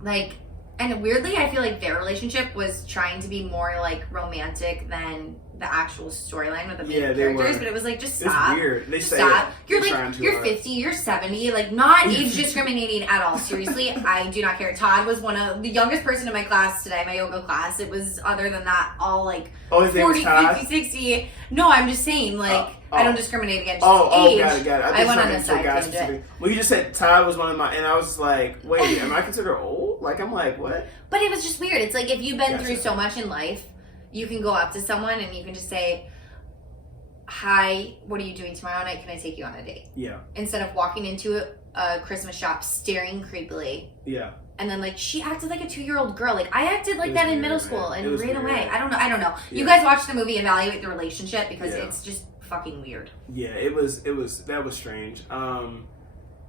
Like, and weirdly, I feel like their relationship was trying to be more like romantic than the actual storyline with the main characters, but it was like, just stop. It's weird. They say stop. You're like, you're 50, you're 70, like not age discriminating at all. Seriously, I do not care. Todd was one of the youngest person in my class today, my yoga class. It was, other than that, all like 40, 50, 60. No, I'm just saying, like, I don't discriminate against age. Got it. I went on a side tangent. Well, you just said Todd was one of my, and I was like, wait, am I considered old? Like, I'm like, what? But it was just weird. It's like, if you've been through so much in life, you can go up to someone and you can just say, hi, what are you doing tomorrow night? Can I take you on a date? Yeah. Instead of walking into a Christmas shop staring creepily. Yeah. And then, like, she acted like a 2-year-old girl. Like, I acted like that in middle school and ran away. I don't know. Yeah. You guys watch the movie, evaluate the relationship because it's just fucking weird. Yeah, that was strange. And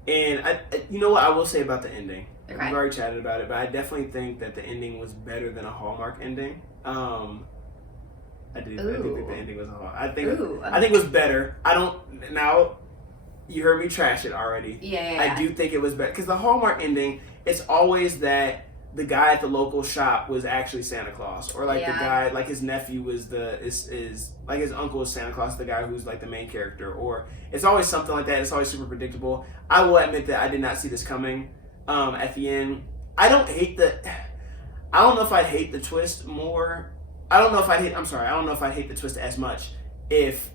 I you know what I will say about the ending? Okay. We've already chatted about it, but I definitely think that the ending was better than a Hallmark ending. I do think the ending was a Hallmark. I think it was better. Now you heard me trash it already. Yeah. I do think it was better because the Hallmark ending, it's always that the guy at the local shop was actually Santa Claus, or like the guy, like his nephew was is like his uncle is Santa Claus, the guy who's like the main character, or it's always something like that. It's always super predictable. I will admit that I did not see this coming. At the end, I don't know if I'd hate the twist more. I don't know if I'd hate the twist as much if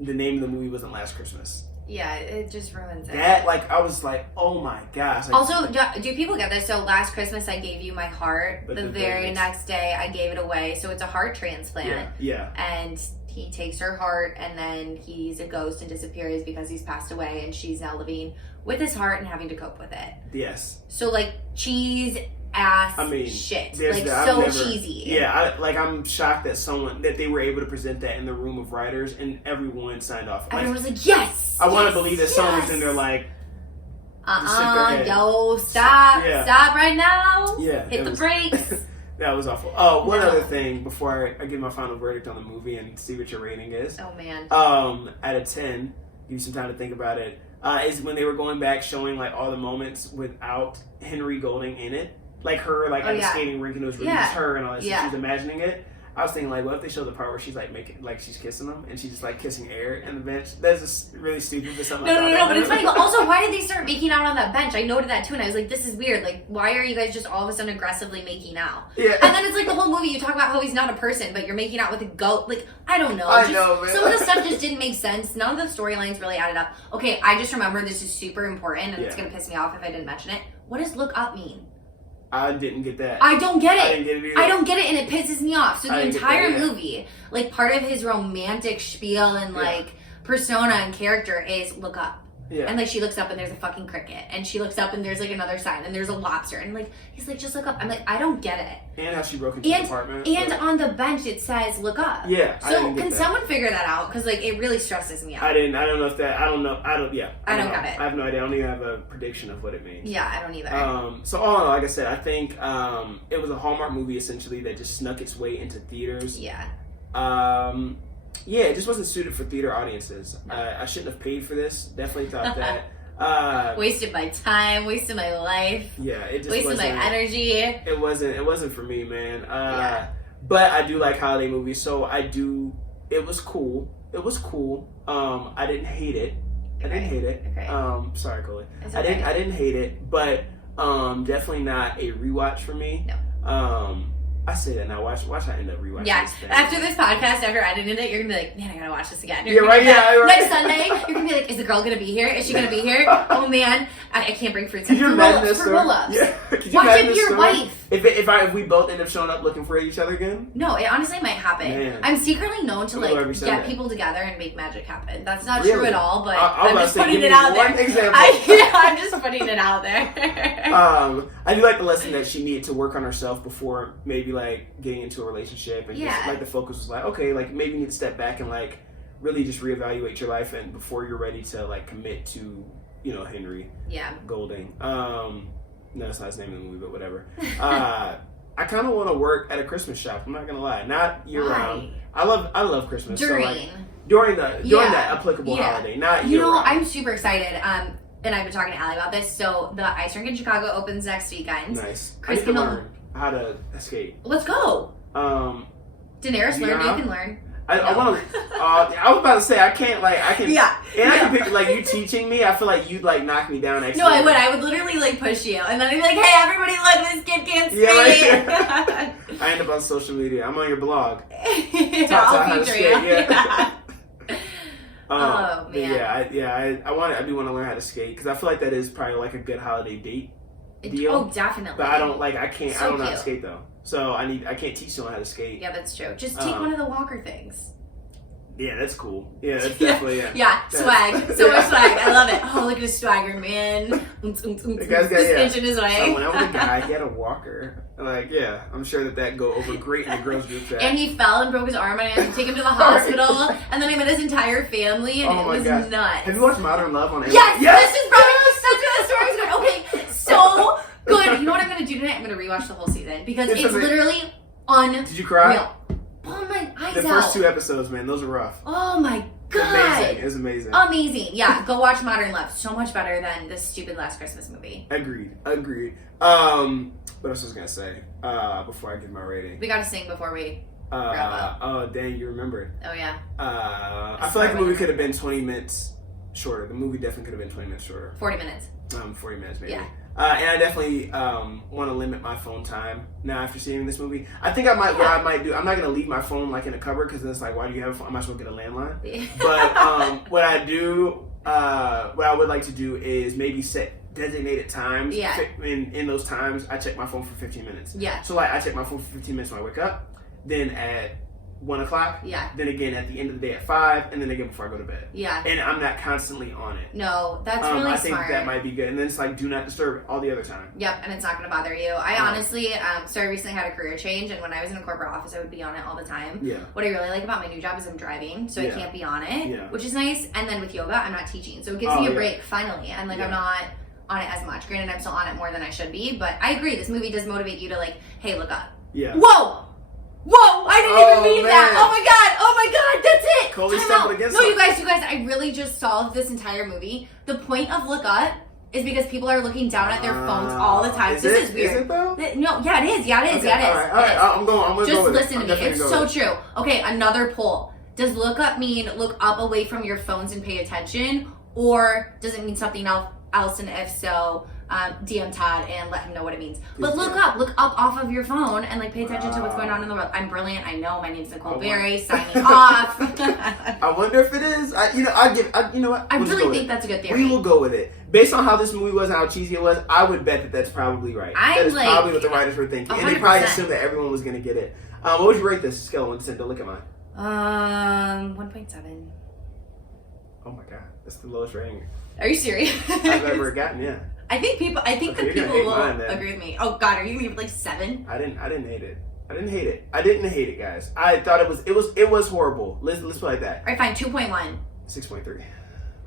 the name of the movie wasn't Last Christmas. Yeah, it just ruins it. That, like, I was like, oh my gosh. Like, also, do people get this? So last Christmas I gave you my heart. The very next day I gave it away. So it's a heart transplant. Yeah. And he takes her heart and then he's a ghost and disappears because he's passed away and she's now living with his heart and having to cope with it. Yes. So, like, cheese ass shit. Like, so cheesy. Yeah, I'm shocked that they were able to present that in the room of writers and everyone signed off. Everyone was like, yes! I want to believe that someone was in there like, yo, stop right now. Yeah. Hit the brakes. That was awful. Oh, one other thing before I give my final verdict on the movie and see what your rating is. Oh, man. Out of 10, give you some time to think about it, is when they were going back showing like all the moments without Henry Golding in it. like her like at the yeah. skating rink and it was really Yeah. just her and all that. So Yeah. she was imagining it. I was thinking like, what if they show the part where she's like making like she's kissing him and she's just like kissing air in the bench? That's just really stupid, but something. No, but it's funny. But also, why did they start making out on that bench? I noted that too, and I was like, this is weird. Like, why are you guys just all of a sudden aggressively making out? Yeah. And then it's like the whole movie. You talk about how he's not a person, but you're making out with a goat. Like, I don't know. I know, man. Some of the stuff just didn't make sense. None of the storylines really added up. Okay, I just remember this is super important, and it's gonna piss me off if I didn't mention it. What does look up mean? I didn't get that. I don't get it. I didn't get it either. I don't get it, and it pisses me off. So the entire that, yeah. movie, like part of his romantic spiel and like persona and character is look up. Yeah. And like she looks up and there's a fucking cricket, and she looks up and there's like another sign and there's a lobster, and like he's like just look up. I'm like I don't get it. And how she broke into the apartment. And on the bench it says look up. Yeah. So can someone figure that out? Because like it really stresses me out. I don't know if that. I don't know. Yeah. I don't know. get it. I have no idea. I don't even have a prediction of what it means. Yeah, I don't either. So all in all, like I said, I think it was a Hallmark movie essentially that just snuck its way into theaters. Yeah. Yeah, it just wasn't suited for theater audiences. No. I shouldn't have paid for this. Definitely thought that. Wasted my time, wasted my life. Yeah, it just wasted my energy. It wasn't for me, man. But I do like holiday movies, so it was cool. I didn't hate it. Okay. Sorry, Coley. Okay. I didn't hate it, but definitely not a rewatch for me. No. I say that now. Watch I end up rewatching Yeah, this thing. after this podcast, after editing it, you're gonna be like, man, I gotta watch this again. Yeah, right, right. Next Sunday, you're gonna be like, is the girl gonna be here? Is she gonna be here? Oh man, I can't bring fruits. Could you imagine this for roll-ups. Yeah. Could you Watch imagine it with this your story? wife. If we both end up showing up looking for each other again? No, it honestly might happen. Man. I'm secretly known to Whoever like said get that. people together and make magic happen. That's not Really? true at all, but I I'm was just about to say, putting give it me out there. one example. I'm just putting it out there. I do like the lesson that she needed to work on herself before maybe like getting into a relationship, and just like the focus was like, okay, like maybe you need to step back and like really just reevaluate your life and before you're ready to like commit to, you know, Henry Golding. No, that's not his name in the movie, but whatever. I kind of want to work at a Christmas shop. I'm not gonna lie, not year round. I love Christmas. During that applicable holiday, not year round. I'm super excited. And I've been talking to Allie about this. So the ice rink in Chicago opens next weekend. Nice. Chris I need to learn how to skate. Let's go. Daenerys learned, you can learn. I want to. I was about to say I can. Yeah. And I can picture like you teaching me. I feel like you'd like knock me down. No, I would. I would literally like push you, and then I'd be like, "Hey, everybody, look! This kid can't skate." Yeah, right. I end up on social media. I'm on your blog. I'll feature you. Yeah. Oh man. I do want to learn how to skate because I feel like that is probably like a good holiday date deal. Oh, definitely. But I don't like. I can't. So I don't know how to cute. skate though. So I can't teach someone how to skate. Yeah, that's true. Just take one of the walker things. Yeah, that's cool. Yeah, that's definitely swag. So much swag. I love it. Oh, look at his swagger, man. The guy's got inching his way. So when I was a guy, he had a walker. Like, yeah, I'm sure that go over great in the girls group chat. And he fell and broke his arm, and I had to take him to the hospital. And then I met his entire family, and it was nuts. Have you watched Modern Love on Amazon? Yes. This is probably that's where the story's going. Okay, so good. You know what I'm gonna do tonight? I'm gonna rewatch the whole season because it's literally unreal. Did you cry? Oh my eyes out. The first 2 episodes, man, those are rough. Oh my god. It was amazing. Amazing. Yeah, go watch Modern Love. So much better than this stupid Last Christmas movie. Agreed. What else was I gonna say? Before I give my rating. We gotta sing before we wrap up. Oh dang, you remembered. Oh yeah. I feel like the movie could have been 20 minutes shorter. The movie definitely could have been 20 minutes shorter. 40 minutes. 40 minutes maybe. Yeah. And I definitely want to limit my phone time now after seeing this movie. I think what I might do, I'm not going to leave my phone like in a cupboard because then it's like, why do you have a phone? I might as well get a landline. But what I would like to do is maybe set designated times. Yeah. In those times, I check my phone for 15 minutes. Yeah. So like I check my phone for 15 minutes when I wake up, then at 1 o'clock, then again at the end of the day at 5, and then again before I go to bed. Yeah. And I'm not constantly on it. No, that's really smart. I think that might be good. And then it's like, do not disturb all the other time. Yep, and it's not going to bother you. I honestly, so I recently had a career change, and when I was in a corporate office, I would be on it all the time. Yeah. What I really like about my new job is I'm driving, so I can't be on it, which is nice. And then with yoga, I'm not teaching, so it gives me a break, finally. And like, I'm not on it as much. Granted, I'm still on it more than I should be, but I agree. This movie does motivate you to like, hey, look up. Yeah. Whoa! I didn't even mean that. Oh my god, that's it. Coley stepped against No, you guys, I really just solved this entire movie. The point of Look Up is because people are looking down at their phones all the time. This is weird. Is it though? No, yeah, it is. Yeah, it is. Okay, Yeah, it is. All right. I'm going to Just go with listen it. to me. It's so true. Okay, another poll. Does look up mean look up away from your phones and pay attention? Or does it mean something else? And if so, DM Todd and let him know what it means. But look up off of your phone and like pay attention to what's going on in the world. I'm brilliant. I know. My name's Nicole Berry. Signing off. I wonder if it is. You know what? I really think that's a good theory. We will go with it. Based on how this movie was and how cheesy it was, I would bet that that's probably right. That is probably what the writers were thinking. 100%. And they probably assumed that everyone was going to get it. What would you rate this scale of 1 to 10? Don't look at mine. 1.7. Oh my god, that's the lowest rating Are you serious? I've ever gotten. Yeah. I think the people will agree with me. Oh god, are you gonna give it like 7? I didn't hate it. I didn't hate it, guys. I thought it was horrible. Let's put it like that. Alright, fine. 2.1. 6.3.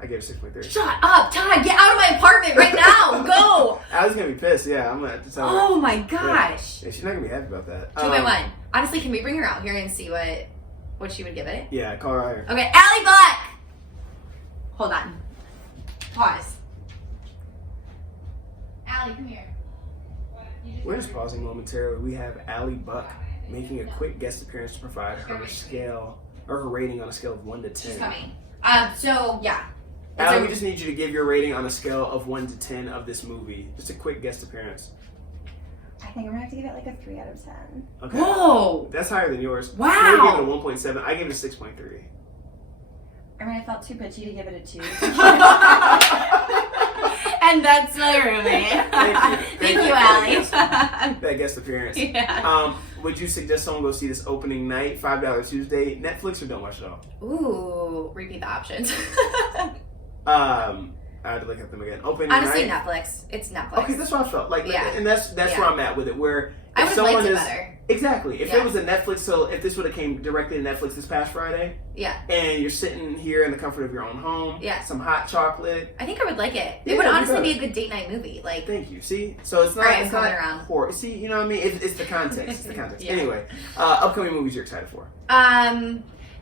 I gave it 6.3. Shut up, Todd! Get out of my apartment right now! Go! I was gonna be pissed. Yeah, I'm gonna have to tell her. Oh my gosh! Yeah, she's not gonna be happy about that. 2.1. Honestly, can we bring her out here and see what she would give it? Yeah, call her out here. Okay, Allie Buck! Hold on. Pause. Allie, come here. We're just pausing momentarily. We have Allie Buck making a quick guest appearance to provide her rating on a scale of 1 to 10. She's coming. So yeah. Allie, we just need you to give your rating on a scale of 1 to 10 of this movie. Just a quick guest appearance. I think I'm gonna have to give it like a 3 out of 10. Okay. Whoa! That's higher than yours. Wow! You gave it a 1.7. I gave it a 6.3. I mean, I felt too bitchy to give it a 2. And that's my roommate. Thank you, Allie. That guest appearance. Yeah. Would you suggest someone go see this opening night, $5 Tuesday, Netflix, or don't watch it all? Ooh, repeat the options. I had to look at them again. Opening Honestly, night. Netflix. It's Netflix. Okay, that's what I felt. Yeah. And that's where I'm at with it. Where I if would have someone liked it is better. exactly, if it was a Netflix, so if this would have came directly to Netflix this past Friday, and you're sitting here in the comfort of your own home, some hot chocolate, I think I would like it. Yeah, It would honestly good. be a good date night movie. Like, thank you. See, so it's not Right, it's I'm not coming around. horror. See, you know what I mean? It's the context. It's the context. Yeah. Anyway, upcoming movies you're excited for?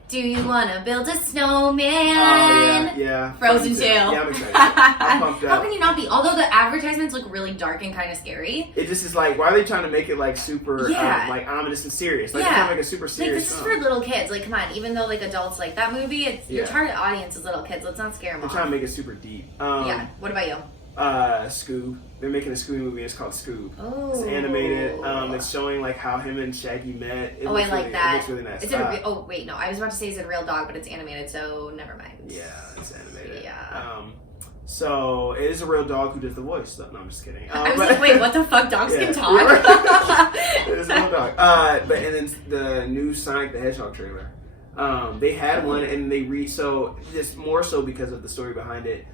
Do you wanna build a snowman? Oh yeah. Frozen 2. Yeah, I'm excited. I'm pumped up. How can you not be? Although the advertisements look really dark and kind of scary. It just is like, why are they trying to make it like super, like ominous and serious? Like, they're trying to make a super Like, serious this is film. for little kids. Like, come on. Even though like adults like that movie, your target audience is little kids. Let's not scare them They're off. trying to make it super deep. Yeah. What about you? Scoob. They're making a Scooby movie. It's called Scoob. Oh. It's animated. It's showing like how him and Shaggy met. I like that. It looks really nice. Is it oh wait, no. I was about to say is it a real dog, but it's animated, so never mind. Yeah, it's animated. Yeah. So it is a real dog who does the voice. No, I'm just kidding. I was like, wait, what the fuck? Dogs can talk? It is a real dog. But and then the new Sonic the Hedgehog trailer. They had one and they so just more so because of the story behind it.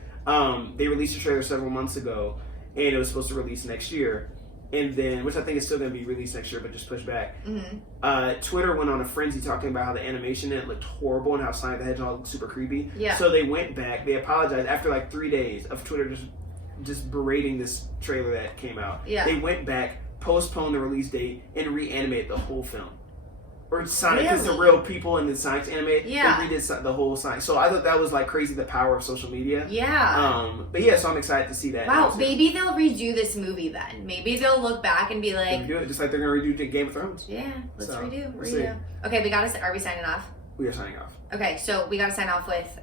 They released a trailer several months ago, and it was supposed to release next year, and then which I think is still going to be released next year, but just pushed back. Twitter went on a frenzy talking about how the animation in it looked horrible and how Sonic the Hedgehog looked super creepy. Yeah. So they went back. They apologized after like 3 days of Twitter just berating this trailer that came out. Yeah. They went back, postponed the release date, and reanimated the whole film. Or Sonic, because the real people in the Sonic's anime, they redid the whole Sonic. So I thought that was like crazy, the power of social media. Yeah. But yeah, so I'm excited to see that. Wow, maybe they'll redo this movie then. Maybe they'll look back and be like, do it just like they're gonna redo Game of Thrones. Yeah, let's redo. We'll Okay, are we signing off? We are signing off. Okay, so we gotta sign off with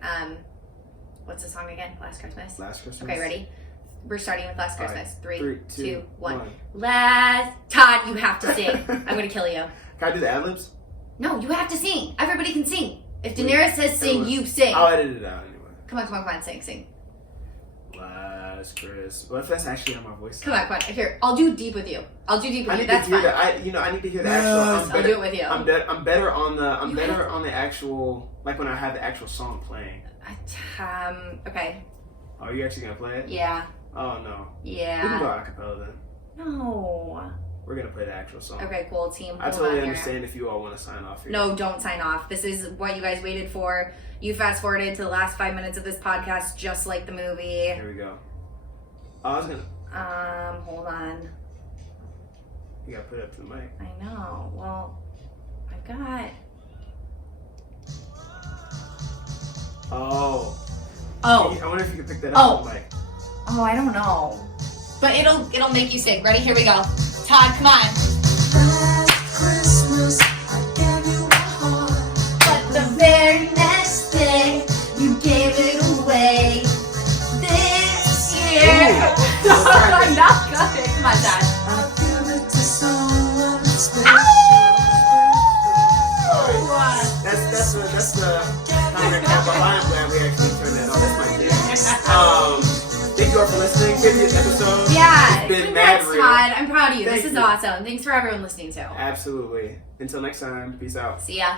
what's the song again? Last Christmas. Last Christmas. Okay, ready? We're starting with Last Christmas. Right. 3, 2, 1. 1. Todd, you have to sing. I'm gonna kill you. Can I do the ad-libs? No, you have to sing. Everybody can sing. If Daenerys says sing, you sing. I'll edit it out anyway. Come on, sing. Last Christmas. What if that's actually how my voice Come on. Here, I'll do deep with you. That's fine. I need to hear the actual. I'll do it with you. I'm better on the actual, like when I have the actual song playing. Okay. Oh, are you actually gonna play it? Yeah. Oh no. Yeah. We can go acapella then. No. We're gonna play the actual song. Okay, cool, team. I totally understand if you all want to sign off here. No, don't sign off. This is what you guys waited for. You fast forwarded to the last 5 minutes of this podcast, just like the movie. Here we go. I was gonna. Hold on. You gotta put it up to the mic. I know. Well, I've got. Oh. Oh. I wonder if you can pick that up on the mic. Oh, I don't know. But it'll make you sing. Ready? Here we go. Todd, come on. Christmas, I gave you my heart. But the very next day, you gave it away. This year. I'm not good. Come on, Todd. I give it to someone special. That's the kind of cap. I'm glad we actually turned that on. That's my jam. Thank you all for listening. 50th episode. Yeah. It's been mad Congrats, real. Todd. I'm proud of you. Thank This is you. awesome. Thanks for everyone listening too. Absolutely. Until next time. Peace out. See ya.